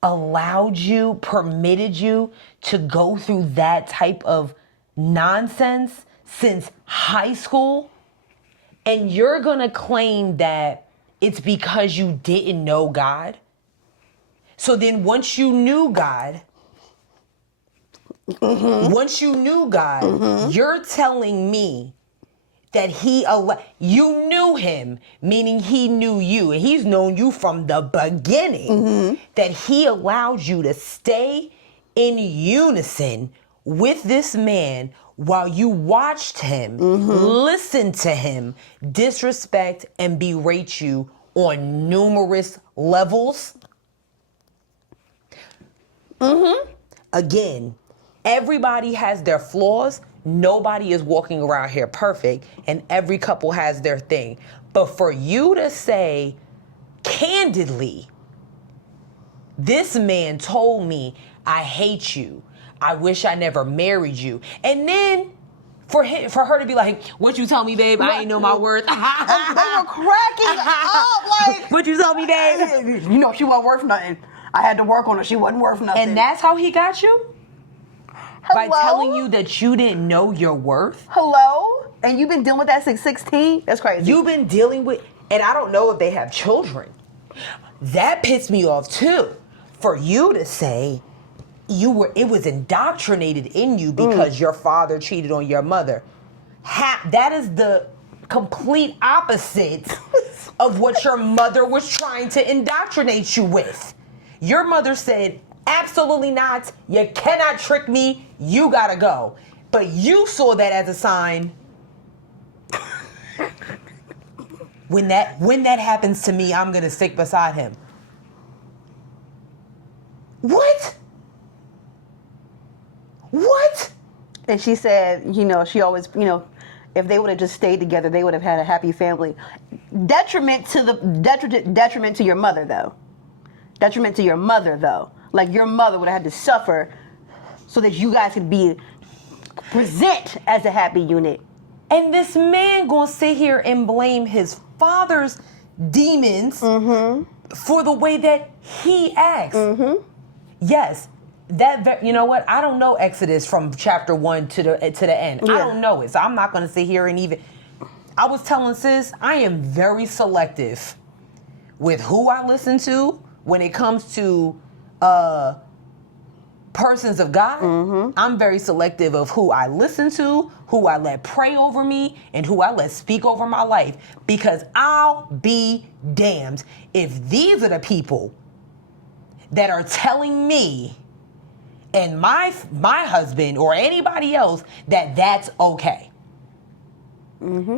allowed you, permitted you to go through that type of nonsense since high school? And you're going to claim that it's because you didn't know God? So then once you knew God, you're telling me that you knew him, meaning he knew you, and he's known you from the beginning, that he allowed you to stay in unison with this man while you watched him, listened to him, disrespect and berate you on numerous levels. Again, everybody has their flaws. Nobody is walking around here perfect, and every couple has their thing. But for you to say candidly, this man told me, I hate you, I wish I never married you. And then for her to be like, what you tell me, babe? I ain't know my worth. They were cracking up like, what you tell me, babe? You know, she wasn't worth nothing. I had to work on her. She wasn't worth nothing. And that's how he got you? Hello? By telling you that you didn't know your worth? Hello? And you've been dealing with that since 16? That's crazy. You've been dealing with, and I don't know if they have children. That pissed me off too. For you to say it was indoctrinated in you because your father cheated on your mother. That is the complete opposite of what your mother was trying to indoctrinate you with. Your mother said, absolutely not. You cannot trick me. You gotta go. But you saw that as a sign when that happens to me, I'm gonna stick beside him. What? And she said, she always, if they would have just stayed together, they would have had a happy family. Detriment to your mother, though. Detriment to your mother, though. Like, your mother would have had to suffer so that you guys could present as a happy unit. And this man gonna sit here and blame his father's demons for the way that he acts. Yes. You know what? I don't know Exodus from chapter 1 to the end. Yeah. I don't know it, so I'm not going to sit here and even. I was telling sis, I am very selective with who I listen to when it comes to persons of God. I'm very selective of who I listen to, who I let pray over me, and who I let speak over my life, because I'll be damned if these are the people that are telling me and my husband or anybody else that that's okay.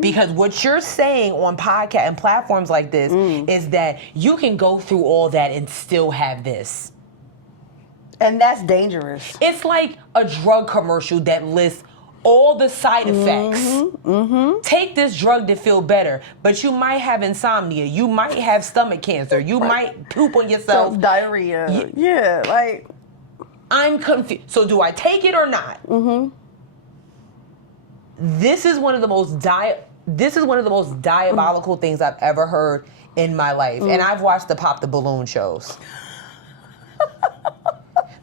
Because what you're saying on podcast and platforms like this is that you can go through all that and still have this. And that's dangerous. It's like a drug commercial that lists all the side effects. Take this drug to feel better, but you might have insomnia. You might have stomach cancer. You might poop on yourself. Diarrhea. Yeah, like... I'm confused. So do I take it or not? This is one of the most diabolical things I've ever heard in my life. And I've watched the Pop the Balloon shows.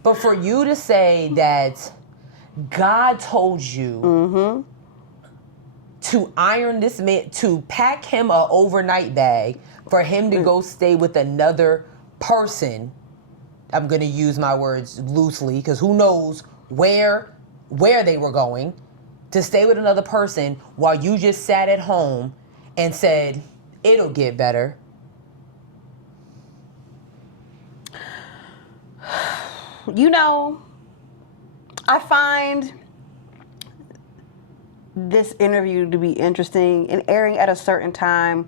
But for you to say that God told you to iron this man, to pack him an overnight bag for him to go stay with another person, I'm going to use my words loosely because who knows where they were going, to stay with another person while you just sat at home and said, it'll get better. I find this interview to be interesting and airing at a certain time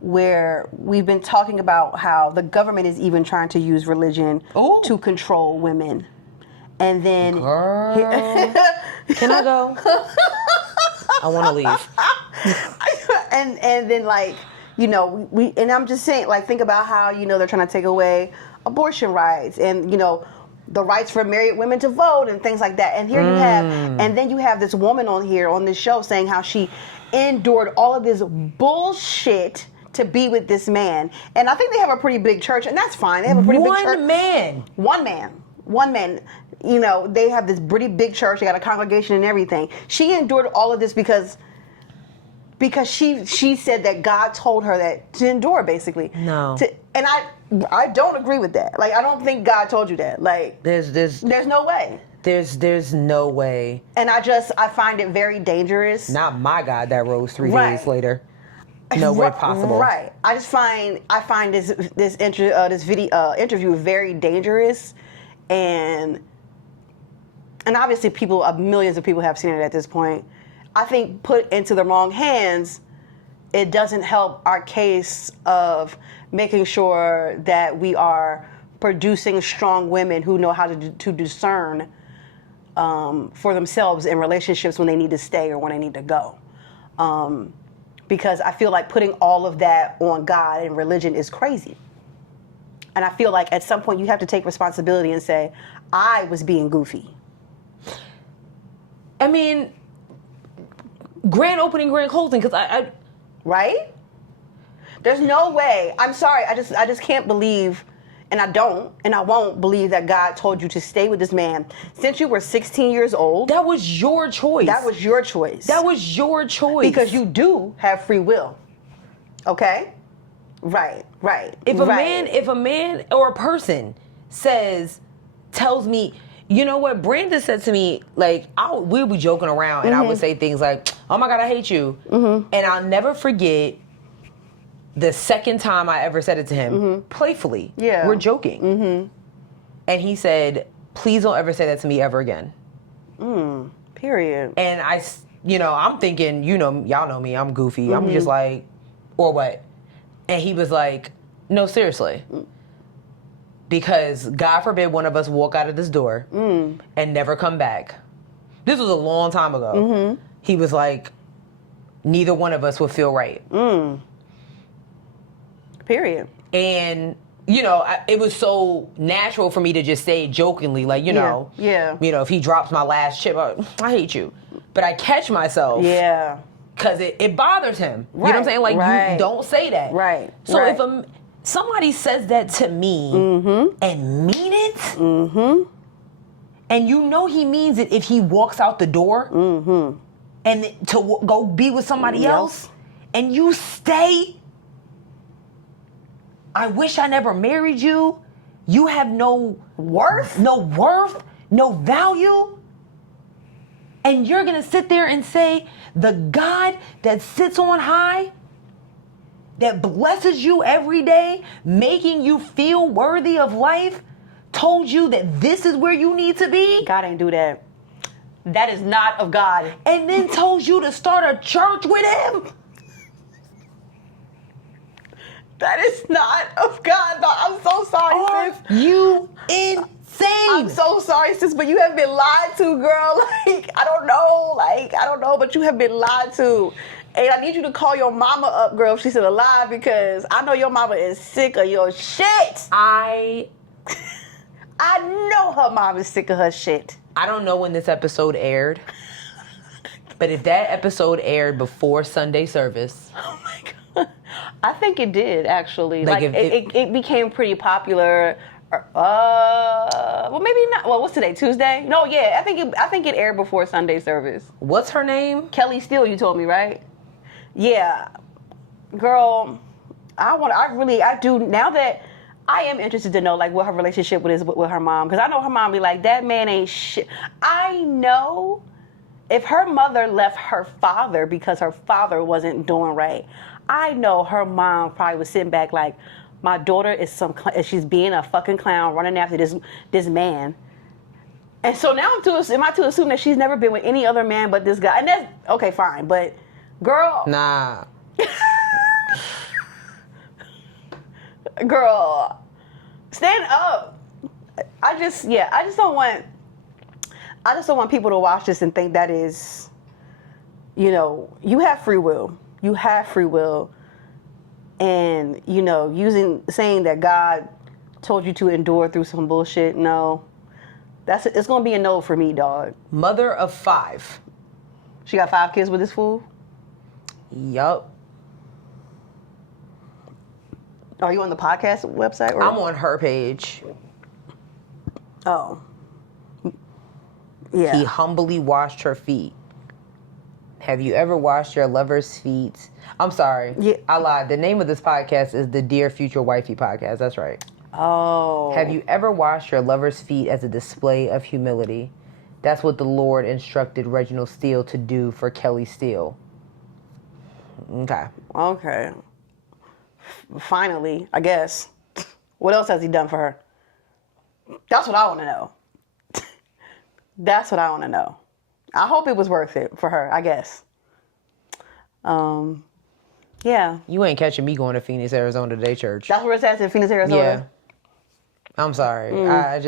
where we've been talking about how the government is even trying to use religion to control women. And then... Girl. Can I go? I want to leave. and then, like, we and I'm just saying, like, think about how, they're trying to take away abortion rights and, the rights for married women to vote and things like that. And here you have, and then you have this woman on this show saying how she endured all of this bullshit to be with this man. And I think they have a pretty big church, and that's fine. They have a pretty big church. One man. They have this pretty big church. They got a congregation and everything. She endured all of this because she said that God told her that to endure, basically. No. And I don't agree with that. Like, I don't think God told you that. Like, there's no way. There's no way. And I find it very dangerous. Not my God that rose 3 days later. No way possible. Right. I find this interview very dangerous, and obviously millions of people have seen it at this point. I think put into the wrong hands, it doesn't help our case of making sure that we are producing strong women who know how to discern for themselves in relationships when they need to stay or when they need to go. Because I feel like putting all of that on God and religion is crazy. And I feel like at some point you have to take responsibility and say, I was being goofy. I mean, grand opening, grand closing, because I right? There's no way. I'm sorry. I just can't believe, and I don't, and I won't believe that God told you to stay with this man since you were 16 years old. That was your choice. That was your choice. That was your choice. Because you do have free will. Okay? Right. If a man or a person tells me, you know what, Brandon said to me, like, we'll be joking around and I would say things like, oh my God, I hate you. And I'll never forget the second time I ever said it to him, playfully. Yeah. We're joking. And he said, please don't ever say that to me ever again. Period. And I'm thinking, y'all know me, I'm goofy. I'm just like, or what? And he was like, no, seriously. Because God forbid one of us walk out of this door and never come back. This was a long time ago. He was like, neither one of us would feel right. Period. And, you know, it was so natural for me to just say jokingly, like, you know, if he drops my last chip, I hate you. But I catch myself. Yeah. Because it bothers him. You know what I'm saying? Like, you don't say that. Right. So if somebody says that to me and mean it, and you know he means it if he walks out the door and to go be with somebody else, and you stay, I wish I never married you. You have no worth, no value. And you're going to sit there and say, the God that sits on high, that blesses you every day, making you feel worthy of life, told you that this is where you need to be? God ain't do that. That is not of God. And then told you to start a church with him? That is not of God. I'm so sorry, sis. You insane. I'm so sorry, sis, but you have been lied to, girl. Like, I don't know, but you have been lied to. And I need you to call your mama up, girl, if she's still alive, because I know your mama is sick of your shit. I know her mom is sick of her shit. I don't know when this episode aired, but if that episode aired before Sunday service. Oh my God. I think it did, actually. Like it became pretty popular. Well, maybe not. Well, what's today? Tuesday? No, yeah. I think it aired before Sunday service. What's her name? Kelly Steele. You told me, right? Yeah, girl. I do now that I am interested to know like what her relationship is with her mom, because I know her mom be like, that man ain't shit. I know if her mother left her father because her father wasn't doing right, I know her mom probably was sitting back like, my daughter is she's being a fucking clown running after this man. And so now am I to assume that she's never been with any other man but this guy? And that's okay, fine, but girl, nah. Girl, stand up. I just don't want people to watch this and think that is, you know, you have free will. You have free will. And, you know, saying that God told you to endure through some bullshit, no. It's going to be a no for me, dog. Mother of 5. She got 5 kids with this fool? Yup. Are you on the podcast website? Or? I'm on her page. Oh. Yeah. He humbly washed her feet. Have you ever washed your lover's feet? I'm sorry. Yeah. I lied. The name of this podcast is the Dear Future Wifey Podcast. That's right. Oh. Have you ever washed your lover's feet as a display of humility? That's what the Lord instructed Reginald Steele to do for Kelly Steele. Okay. Finally, I guess. What else has he done for her? That's what I want to know. That's what I want to know. I hope it was worth it for her, I guess. Yeah. You ain't catching me going to Phoenix, Arizona today, church. That's where it's at, in Phoenix, Arizona? Yeah. I'm sorry. I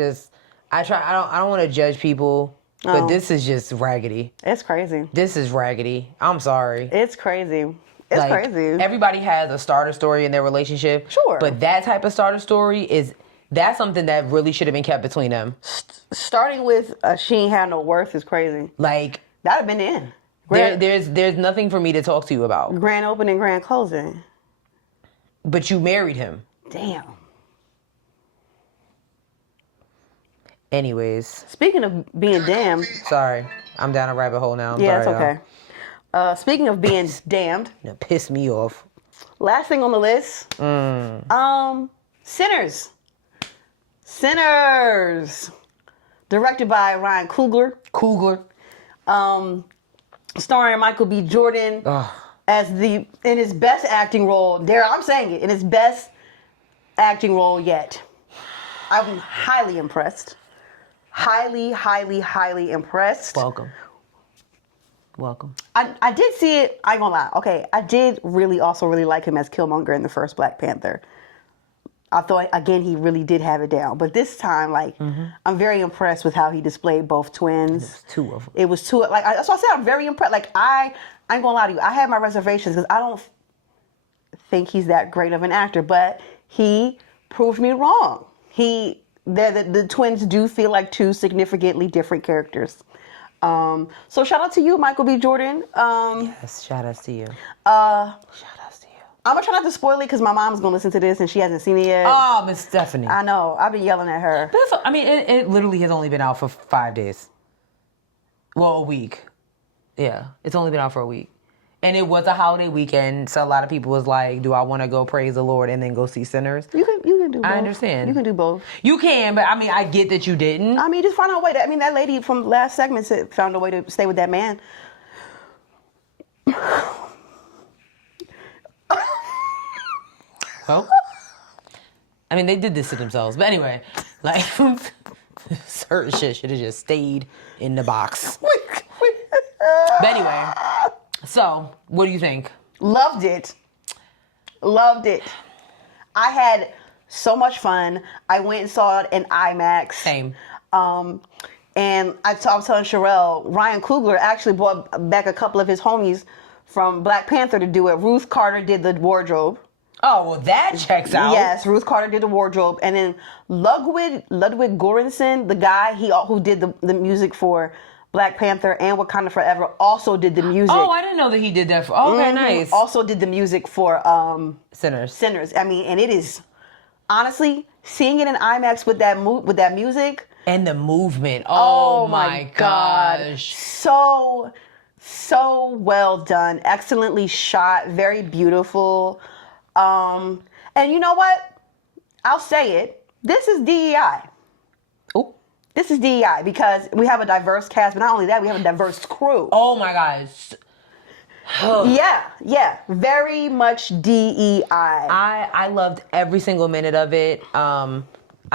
don't want to judge people, but this is just raggedy. It's crazy. This is raggedy. I'm sorry. It's crazy. It's crazy. Everybody has a starter story in their relationship. Sure. But that type of starter story that's something that really should have been kept between them. Starting with she ain't had no worth is crazy. Like, that'd have been in. There's nothing for me to talk to you about. Grand opening, grand closing. But you married him. Damn. Anyways. Speaking of being damned. Sorry. I'm down a rabbit hole now. It's okay. Speaking of being damned. That pissed me off. Last thing on the list. Sinners. Sinners. Directed by Ryan Coogler. Starring Michael B. Jordan in his best acting role. There, I'm saying it, in his best acting role yet. I'm highly impressed. Highly, highly, highly impressed. Welcome. Welcome. I did see it. I ain't gonna lie. Okay, I did also really like him as Killmonger in the first Black Panther. I thought, again, he really did have it down. But this time, like, I'm very impressed with how he displayed both twins. It was two of them. It was two. Like, that's why I said I'm very impressed. Like, I ain't gonna lie to you. I had my reservations because I don't think he's that great of an actor. But he proved me wrong. The twins do feel like two significantly different characters. So shout out to you, Michael B. Jordan. Yes, shout outs to you. I'm gonna try not to spoil it because my mom's gonna listen to this and she hasn't seen it yet. Oh, Miss Stephanie. I know. I've been yelling at her. But it literally has only been out for 5 days. Well, a week. Yeah, it's only been out for a week. And it was a holiday weekend, so a lot of people was like, do I want to go praise the Lord and then go see Sinners? You can do both. I understand. You can do both. You can, but I get that you didn't. Just find out a way. That lady from last segment found a way to stay with that man. Well, they did this to themselves. But anyway, like, certain shit should have just stayed in the box. But anyway, so, what do you think? Loved it. I had so much fun. I went and saw it in IMAX. Same. And I was telling Sherelle, Ryan Coogler actually brought back a couple of his homies from Black Panther to do it. Ruth Carter did the wardrobe. Oh, well, that checks out. Yes, Ruth Carter did the wardrobe. And then Ludwig Göransson, the guy who did the music for Black Panther and Wakanda Forever, also did the music. Oh, I didn't know that he did that for... Okay, nice. Also did the music for... Sinners. And it is... Honestly, seeing it in IMAX with that music... And the movement. Oh my gosh. So well done. Excellently shot. Very beautiful. And you know what? I'll say it. This is DEI. Oh. This is DEI because we have a diverse cast, but not only that, we have a diverse crew. Oh my gosh. Yeah. Very much DEI. I loved every single minute of it. I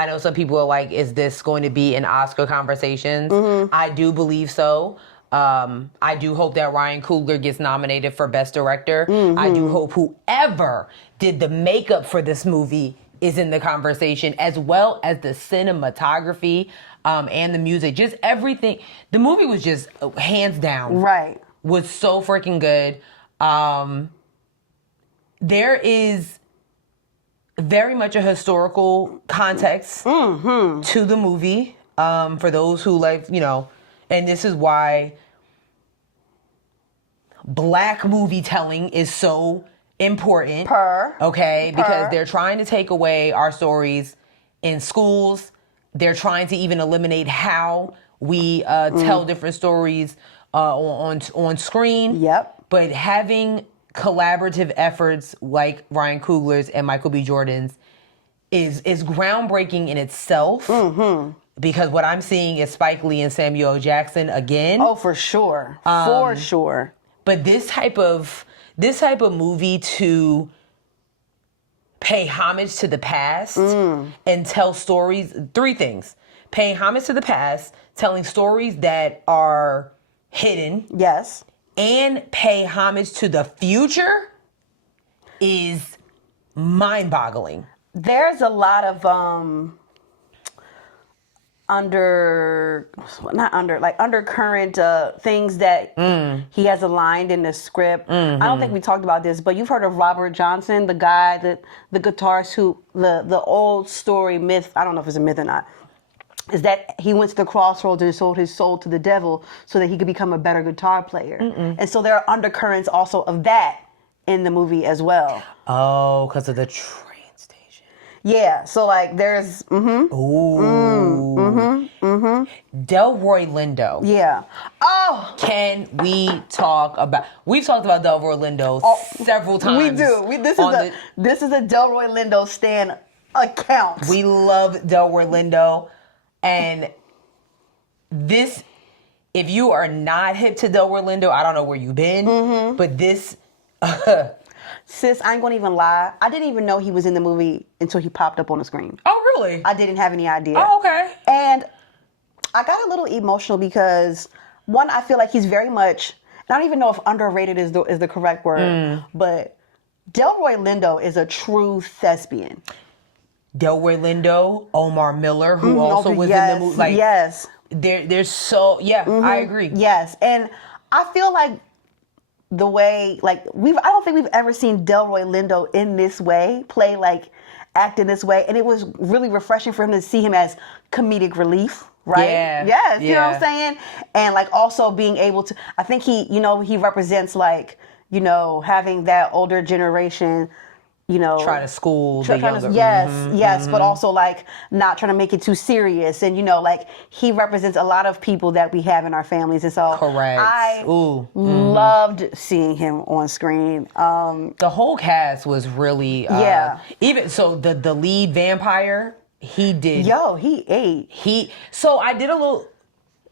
know some people are like, is this going to be an Oscar conversations? I do believe so. I do hope that Ryan Coogler gets nominated for Best Director. I do hope whoever did the makeup for this movie is in the conversation, as well as the cinematography and the music. Just everything. The movie was just hands down. Right. Was so freaking good. There is very much a historical context to the movie. For those who and this is why Black movie telling is so important. Because they're trying to take away our stories in schools. They're trying to even eliminate how we tell different stories on screen. Yep. But having collaborative efforts like Ryan Coogler's and Michael B. Jordan's is groundbreaking in itself. Because what I'm seeing is Spike Lee and Samuel L. Jackson again. Oh, for sure. For sure. But this type of movie to pay homage to the past and tell stories, 3 things. Paying homage to the past, telling stories that are hidden. Yes. And pay homage to the future is mind-boggling. There's a lot of undercurrent things that he has aligned in the script. I don't think we talked about this, but you've heard of Robert Johnson, the guy, the guitarist who, the old story myth, I don't know if it's a myth or not, is that he went to the crossroads and sold his soul to the devil so that he could become a better guitar player. And so there are undercurrents also of that in the movie as well. Oh, because of the train station. Yeah, so like there's Delroy Lindo. Yeah. Oh, can we talk about? We've talked about Delroy Lindo several times. We do. This is a Delroy Lindo stan account. We love Delroy Lindo, and this. If you are not hip to Delroy Lindo, I don't know where you've been, but this. Sis, I ain't gonna even lie. I didn't even know he was in the movie until he popped up on the screen. Oh, really? I didn't have any idea. Oh, okay. And I got a little emotional because, one, I feel like he's very much, I don't even know if underrated is the correct word, but Delroy Lindo is a true thespian. Delroy Lindo, Omar Miller, who also was in the movie. Like, yes. There's so, I agree. Yes. And I feel like the way, like, I don't think we've ever seen Delroy Lindo in this way, act in this way. And it was really refreshing for him to see him as comedic relief. Right? Yeah. Yes. You know what I'm saying? And like also being able to, I think he represents like, having that older generation, try to school the younger. Yes, but also like not trying to make it too serious. And like he represents a lot of people that we have in our families. And so correct. I loved seeing him on screen. The whole cast was really even so the lead vampire. He did. He ate. So I did a little.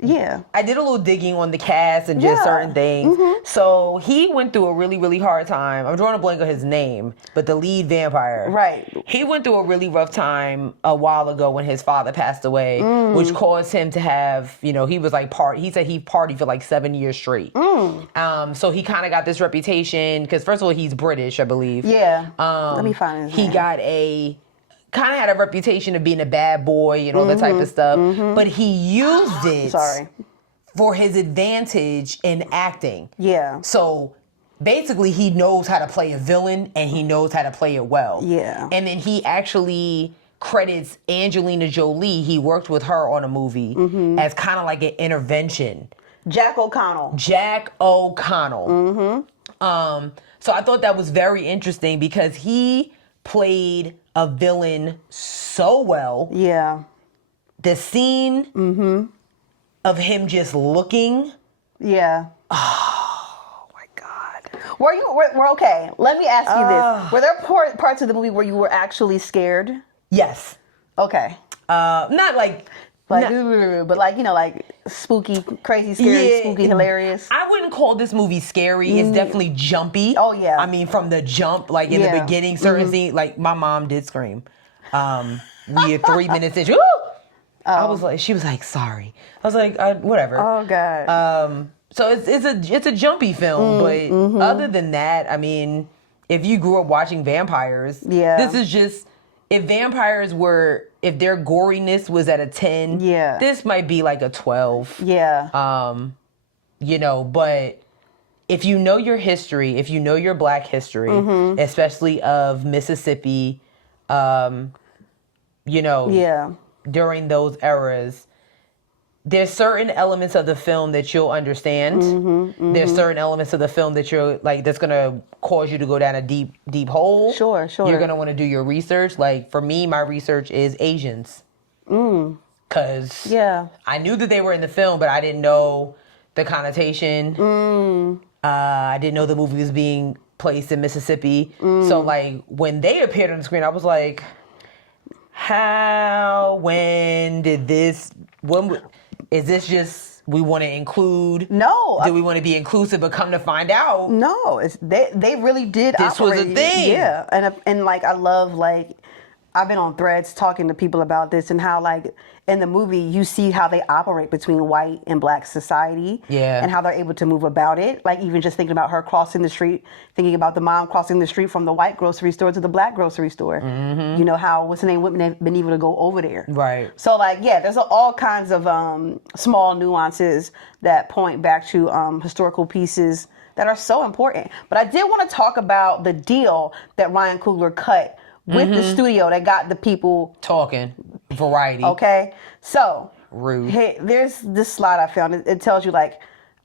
Yeah. I did a little digging on the cast and just certain things. So he went through a really, really hard time. I'm drawing a blank on his name, but the lead vampire. Right. He went through a really rough time a while ago when his father passed away, which caused him to have, he was like he said he partied for like 7 years straight. So he kind of got this reputation because first of all, he's British, I believe. Yeah. Let me find his name. He got kind of had a reputation of being a bad boy and all that type of stuff, but he used it for his advantage in acting. Yeah. So basically he knows how to play a villain and he knows how to play it well. Yeah. And then he actually credits Angelina Jolie. He worked with her on a movie as kind of like an intervention. Jack O'Connell. So I thought that was very interesting because he played a villain so well. Yeah. The scene of him just looking. Yeah. Oh my God. We're okay. Let me ask you this. Were there parts of the movie where you were actually scared? Yes. Okay. Not like but like like spooky, crazy, scary, spooky, hilarious. I wouldn't call this movie scary. It's definitely jumpy. Oh yeah. I mean, from the jump, like in the beginning, certain scenes, like my mom did scream. We had 3 minutes in. She was like, sorry. I was like, whatever. Oh God. So it's a jumpy film, but other than that, I mean, if you grew up watching vampires, this is just. If if their goriness was at a 10, this might be like a 12. Yeah. But if you know your history, if you know your Black history, especially of Mississippi, during those eras, there's certain elements of the film that you'll understand. There's certain elements of the film that you're like that's gonna cause you to go down a deep hole. Sure. You're gonna want to do your research. Like for me, my research is Asians. Cause I knew that they were in the film, but I didn't know the connotation. I didn't know the movie was being placed in Mississippi. So like when they appeared on the screen, I was like, when is this just we want to include? No. Do we want to be inclusive? But come to find out, no. They really did. This was a thing. Yeah, and like I love I've been on threads talking to people about this and how like in the movie you see how they operate between white and Black society. Yeah. And how they're able to move about it. Like even just thinking about her crossing the street, thinking about the mom crossing the street from the white grocery store to the Black grocery store. How women have been able to go over there. Right. So like there's all kinds of small nuances that point back to historical pieces that are so important. But I did want to talk about the deal that Ryan Coogler cut with the studio that got the people talking. Variety. Okay, so rude. Hey, there's this slide I found. It tells you like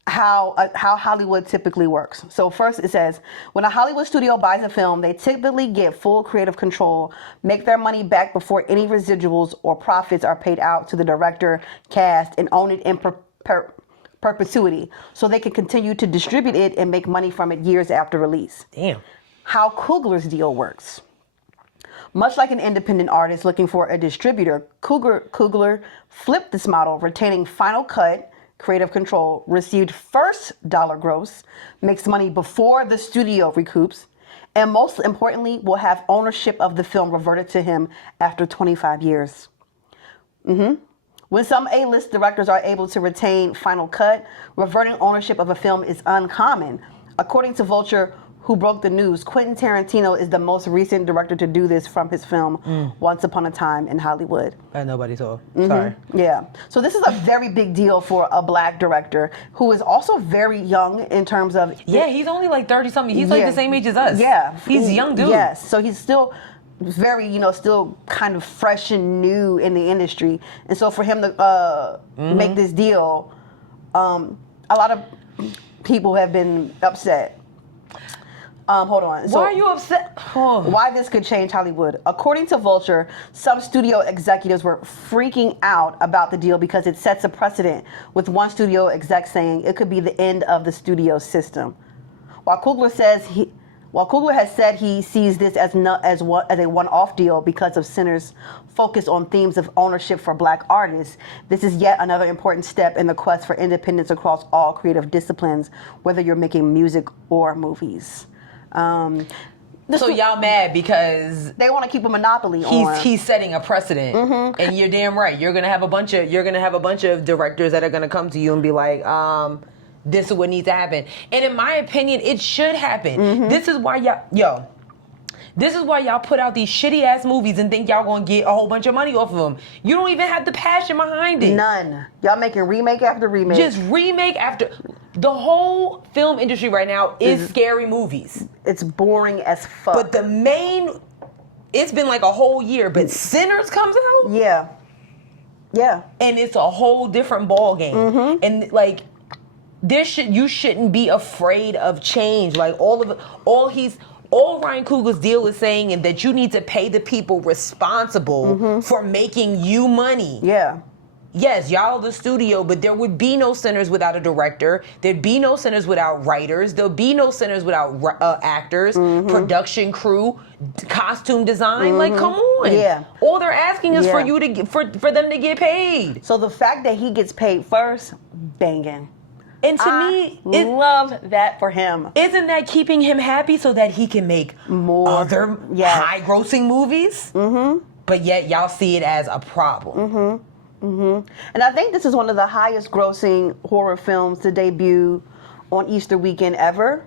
how Hollywood typically works. So first it says when a Hollywood studio buys a film, they typically get full creative control, make their money back before any residuals or profits are paid out to the director, cast, and own it in perpetuity, so they can continue to distribute it and make money from it years after release. Damn. How Coogler's deal works. Much like an independent artist looking for a distributor, Coogler flipped this model, retaining final cut, creative control, received first dollar gross, makes money before the studio recoups, and most importantly, will have ownership of the film reverted to him after 25 years. When some A-list directors are able to retain final cut, reverting ownership of a film is uncommon. According to Vulture, who broke the news, Quentin Tarantino is the most recent director to do this from his film Once Upon a Time in Hollywood. That nobody saw. Sorry. Yeah. So this is a very big deal for a black director who is also very young in terms of... Yeah, he's only like 30-something. He's like the same age as us. Yeah. He's a young dude. Yes. So he's still very, still kind of fresh and new in the industry. And so for him to make this deal, a lot of people have been upset. Hold on. Why are you upset? Why this could change Hollywood. According to Vulture, some studio executives were freaking out about the deal because it sets a precedent, with one studio exec saying it could be the end of the studio system. While Coogler has said he sees this as a one-off deal because of Center's focus on themes of ownership for black artists, this is yet another important step in the quest for independence across all creative disciplines, whether you're making music or movies. So y'all mad because they want to keep a monopoly on. He's setting a precedent, and you're damn right. You're gonna have a bunch of directors that are gonna come to you and be like, this is what needs to happen. And in my opinion, it should happen. This is why y'all put out these shitty ass movies and think y'all gonna get a whole bunch of money off of them. You don't even have the passion behind it. None. Y'all making remake after remake. Just remake after. The whole film industry right now is scary movies. It's boring as fuck. But it's been like a whole year, but Sinners comes out? Yeah. Yeah. And it's a whole different ball game. And like, you shouldn't be afraid of change. Like all Ryan Coogler's deal is saying is that you need to pay the people responsible for making you money. Yeah. Yes, y'all the studio, but there would be no Sinners without a director. There'd be no Sinners without writers. There'll be no Sinners without actors, production crew, costume design. Like, come on. Yeah. All they're asking is for you to for them to get paid. So the fact that he gets paid first, banging. And to me, love that for him. Isn't that keeping him happy so that he can make more other high-grossing movies? But yet y'all see it as a problem. And I think this is one of the highest grossing horror films to debut on Easter weekend ever.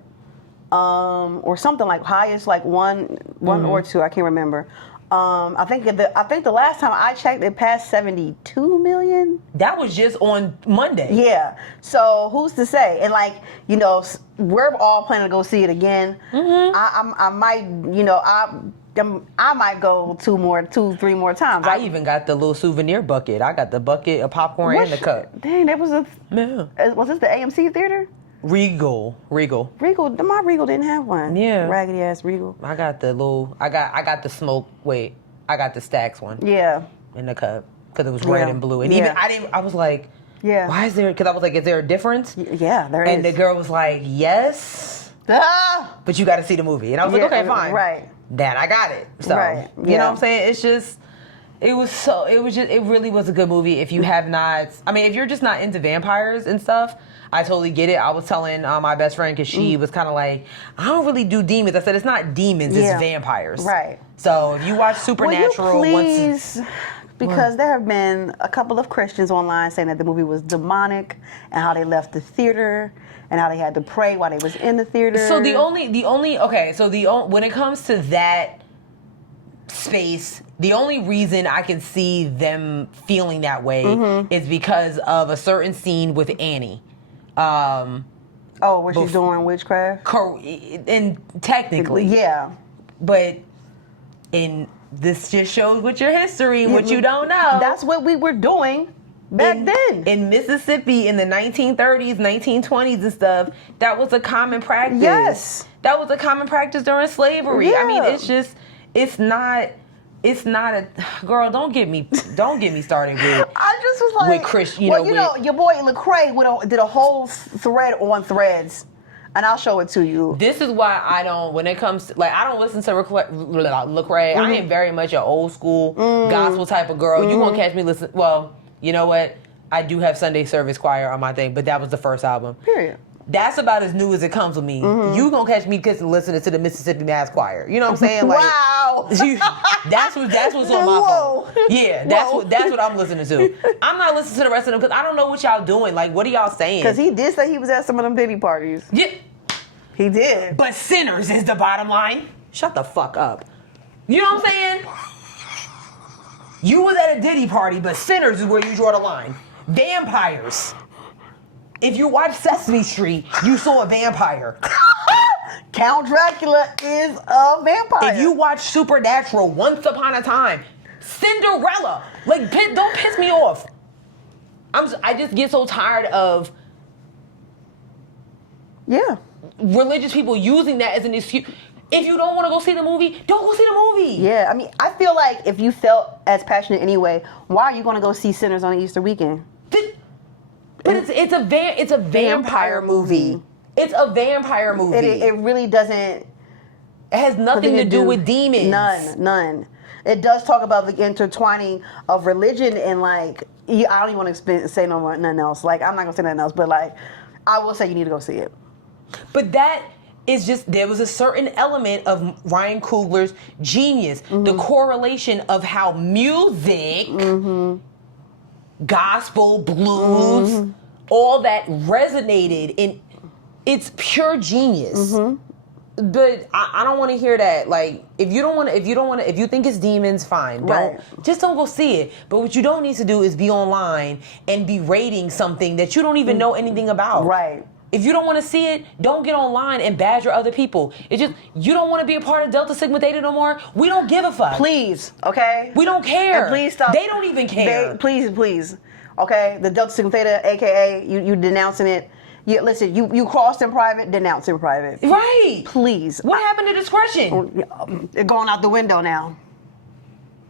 Or something like highest, like one or two, I can't remember. I think the last time I checked, it passed 72 million. That was just on Monday. Yeah. So who's to say? And like, we're all planning to go see it again. I might, I might go 2, 3 more times. I even got the little souvenir bucket. I got the bucket of popcorn and the cup. Dang, that was was this the AMC theater? Regal. My Regal didn't have one. Yeah. Raggedy ass Regal. I got the I got the smoke. Wait, I got the Stax one. Yeah. In the cup because it was red and blue. And even I was like, yeah. Why is there? Because I was like, is there a difference? Yeah, there is. And the girl was like, yes. But you got to see the movie. And I was like, okay, fine. Right. Then I got it. So you know what I'm saying? It's just. It really was a good movie. If you have not, if you're just not into vampires and stuff, I totally get it. I was telling my best friend because she was kind of like, I don't really do demons. I said, it's not demons, it's vampires. Right. So if you watch Supernatural, will you please, because there have been a couple of Christians online saying that the movie was demonic and how they left the theater and how they had to pray while they was in the theater. So when it comes to that space, the only reason I can see them feeling that way is because of a certain scene with Annie. Where she's doing witchcraft? And technically. Yeah. But this just shows what your history and what you don't know. That's what we were doing back then. In Mississippi in the 1930s, 1920s and stuff, that was a common practice. Yes. That was a common practice during slavery. Yeah. It's not a girl. Don't get me started with. I just was like, with Christian. Your boy Lecrae did a whole thread on Threads, and I'll show it to you. This is why I don't. When it comes to I don't listen to Lecrae. I am very much an old school gospel type of girl. You won't catch me listen. Well, you know what? I do have Sunday service choir on my thing, but that was the first album. Period. That's about as new as it comes with me. You gonna catch me listening to the Mississippi Mass Choir. You know what I'm saying? Like, wow. That's what's on my phone. Yeah, that's what I'm listening to. I'm not listening to the rest of them because I don't know what y'all doing. Like, what are y'all saying? Because he did say he was at some of them Diddy parties. Yeah, he did. But sinners is the bottom line. Shut the fuck up. You know what I'm saying? You was at a Diddy party, but sinners is where you draw the line. Vampires. If you watch Sesame Street, you saw a vampire. Count Dracula is a vampire. If you watch Supernatural, Once Upon a Time, Cinderella, like, don't piss me off. I just get so tired of religious people using that as an excuse. If you don't want to go see the movie, don't go see the movie. Yeah, I mean, I feel like if you felt as passionate anyway, why are you going to go see Sinners on the Easter weekend? But it's a vampire movie. It's a vampire movie. It really doesn't. It has nothing to do with demons. None. It does talk about the intertwining of religion and like. I don't even want to say nothing else. Like, I'm not gonna say nothing else, but like, I will say you need to go see it. But that is just, there was a certain element of Ryan Coogler's genius, the correlation of how music. Gospel, blues, all that resonated in it's pure genius. But I don't want to hear that. Like, if you think it's demons, fine. Just don't go see it. But what you don't need to do is be online and be rating something that you don't even know anything about. Right. If you don't want to see it, don't get online and badger other people. It's just, you don't want to be a part of Delta Sigma Theta no more. We don't give a fuck. Please, okay? We don't care. And please stop. They don't even care. Please. Okay? The Delta Sigma Theta, a.k.a. you denouncing it. Listen, you crossed in private, denounce in private. Right. Please. What happened to discretion? They're going out the window now.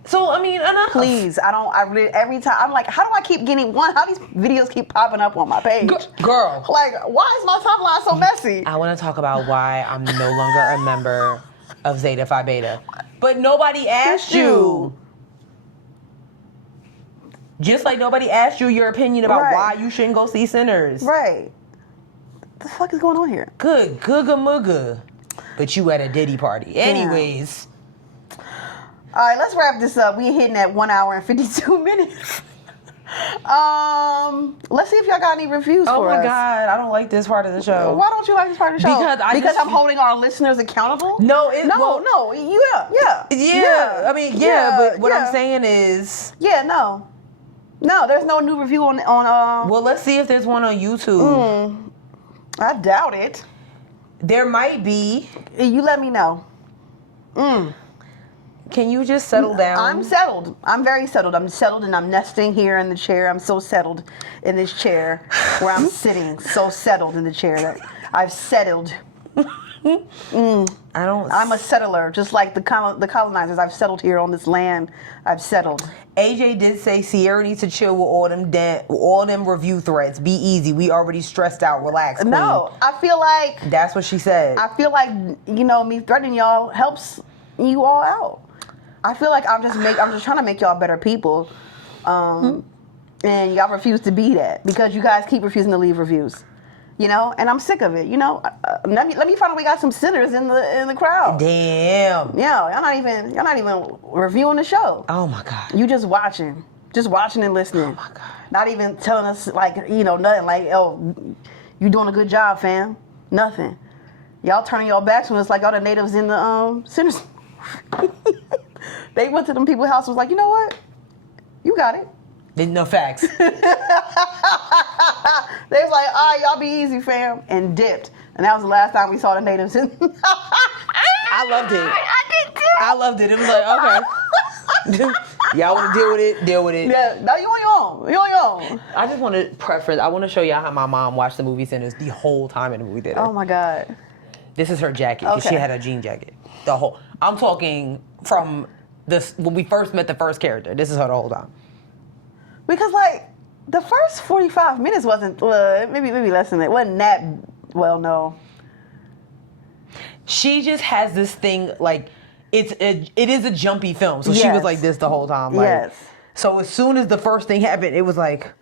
So, I mean, enough. Please, I really, every time, I'm like, how do I keep getting how these videos keep popping up on my page? Girl. Like, why is my timeline so messy? I want to talk about why I'm no longer a member of Zeta Phi Beta. But nobody asked you. Just like nobody asked you your opinion about why you shouldn't go see Sinners. Right. What the fuck is going on here? Good, googa mooga. But you at a Diddy party. Anyways. All right, let's wrap this up. We're hitting at 1 hour and 52 minutes. Let's see if y'all got any reviews for us. Oh my God, I don't like this part of the show. Why don't you like this part of the show? Because I'm holding our listeners accountable? No. Yeah. I mean, but what I'm saying is... Yeah, no, there's no new review on Well, let's see if there's one on YouTube. I doubt it. There might be. You let me know. Can you just settle down? I'm settled. I'm very settled. I'm settled and I'm nesting here in the chair. I'm so settled in this chair where I'm sitting. So settled in the chair that I've settled. I'm a settler, just like the colonizers. I've settled here on this land. I've settled. AJ did say Sierra needs to chill with all them review threats. Be easy. We already stressed out. Relax, queen. No, I feel like... That's what she said. I feel like, me threatening y'all helps you all out. I feel like I'm just trying to make y'all better people. And y'all refuse to be that because you guys keep refusing to leave reviews. And I'm sick of it. Let me find out we got some sinners in the crowd. Damn. Yeah, y'all not even reviewing the show. Oh my God. You just watching and listening. Oh my God. Not even telling us nothing like, oh, you doing a good job, fam. Nothing. Y'all turning y'all backs when it's like all the natives in the sinners. They went to them people's house and was like, you know what? You got it. No facts. They was like, all right, y'all be easy, fam, and dipped. And that was the last time we saw the natives. I loved it. I did too. I loved it. It was like, okay. Y'all want to deal with it? Deal with it. Yeah, no, you on your own. I just want to preference. I want to show y'all how my mom watched the movie Sinners the whole time in the movie theater. Oh my God. This is her jacket. Okay. She had a jean jacket. I'm talking from when we first met the first character. This is her the whole time. Because the first 45 minutes wasn't maybe less than that. Wasn't that no. She just has this thing it is a jumpy film. So she was like this the whole time. So as soon as the first thing happened, it was like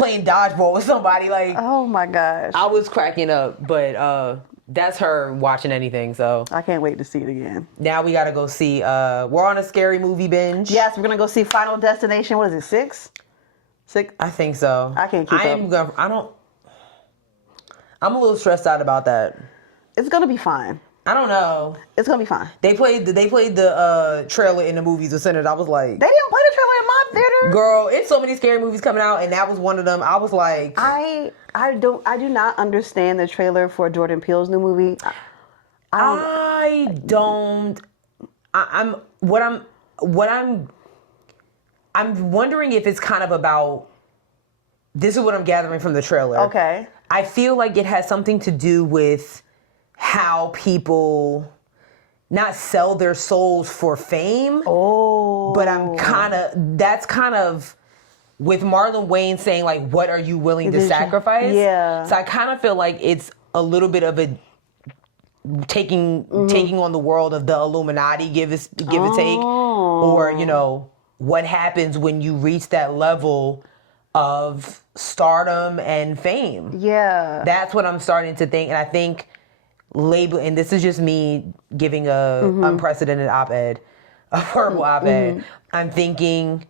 playing dodgeball with somebody. Like, oh my gosh, I was cracking up. But that's her watching anything. So I can't wait to see it again. Now we gotta go see. We're on a scary movie binge. Yes, we're gonna go see Final Destination. What is it? 6? I think so. I can't keep up. I'm a little stressed out about that. It's gonna be fine. I don't know. It's gonna be fine. They played the trailer in the movies of Sinners. I was like, they didn't play the trailer in my theater. Girl, it's so many scary movies coming out, and that was one of them. I was like, I do not understand the trailer for Jordan Peele's new movie. I'm wondering if it's kind of about. This is what I'm gathering from the trailer. Okay. I feel like it has something to do with how people not sell their souls for fame. Oh. But that's kind of with Marlon Wayne saying like, what are you willing to sacrifice? Yeah. So I kind of feel like it's a little bit of a taking on the world of the Illuminati, give and take, or, you know, what happens when you reach that level of stardom and fame. Yeah. That's what I'm starting to think. And I think and this is just me giving a unprecedented op-ed, a verbal op-ed. I'm thinking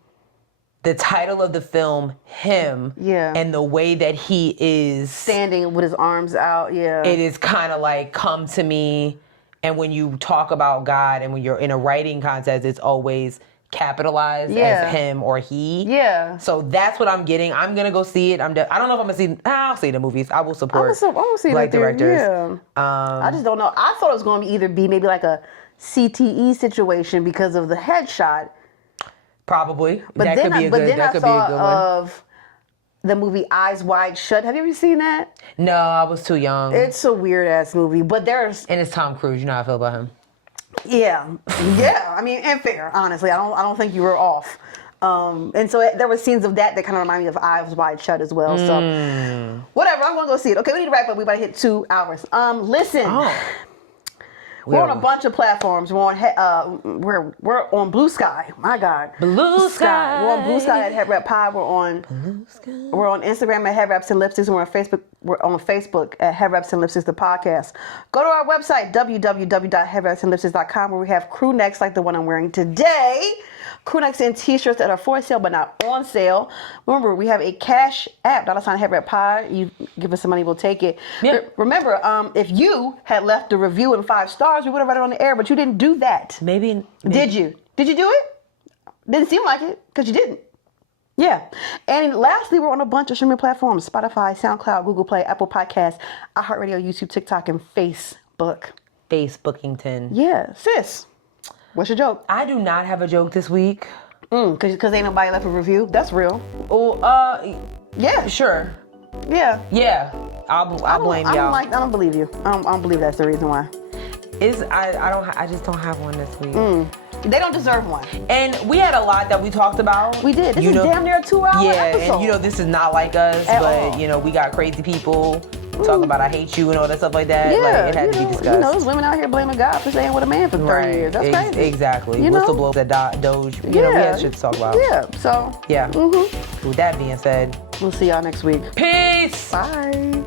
the title of the film, Him, and the way that he is standing with his arms out, it is kind of like come to me. And when you talk about God and when you're in a writing contest, it's always capitalized as him or he. Yeah. So that's what I'm getting. I'm gonna go see it. I don't know if I'm gonna see. I'll see the movies. I will support. I'm gonna see black directors. Yeah. I just don't know. I thought it was going to either be maybe like a CTE situation because of the headshot. Probably. But that then could be a good. That could be a good one. Of the movie Eyes Wide Shut. Have you ever seen that? No, I was too young. It's a weird ass movie, but and it's Tom Cruise. You know how I feel about him. Yeah. I mean, and fair. Honestly, I don't think you were off. And so there were scenes of that kind of remind me of Eyes Wide Shut as well. So whatever, I'm gonna go see it. Okay, we need to wrap up. We about to hit 2 hours. Listen. We're on a bunch of platforms. We're on we're on Bluesky. My God, Bluesky. We're on Bluesky at Headwrappod. We're on Instagram at Headwraps and Lipsticks. We're on Facebook at Headwraps and Lipsticks the podcast. Go to our website www.headwrapsandlipsticks.com where we have crew necks like the one I'm wearing today. Crew necks and t-shirts that are for sale but not on sale. Remember, we have a Cash App, $Headwrappod. You give us some money, we'll take it. Yeah. Remember, if you had left a review in 5 stars, we would have read it on the air, but you didn't do that. Maybe. Did you? Did you do it? Didn't seem like it, because you didn't. Yeah. And lastly, we're on a bunch of streaming platforms: Spotify, SoundCloud, Google Play, Apple Podcasts, iHeartRadio, YouTube, TikTok, and Facebook. Facebookington. Yeah. Sis, what's your joke? I do not have a joke this week. Because ain't nobody left a review. That's real. Oh, yeah. Sure. Yeah. Yeah. I'll blame y'all. I don't believe you. I don't believe that's the reason why. I just don't have one this week. They don't deserve one. And we had a lot that we talked about. We did. This is damn near a 2-hour episode. And this is not like us, but we got crazy people talking about I hate you and all that stuff like that. Yeah, like, it had to be discussed. There's women out here blaming God for staying with a man for 30 years. That's crazy. Exactly. Whistleblowers at DOGE. We had shit to talk about. Yeah. So. Yeah. With that being said, we'll see y'all next week. Peace. Bye.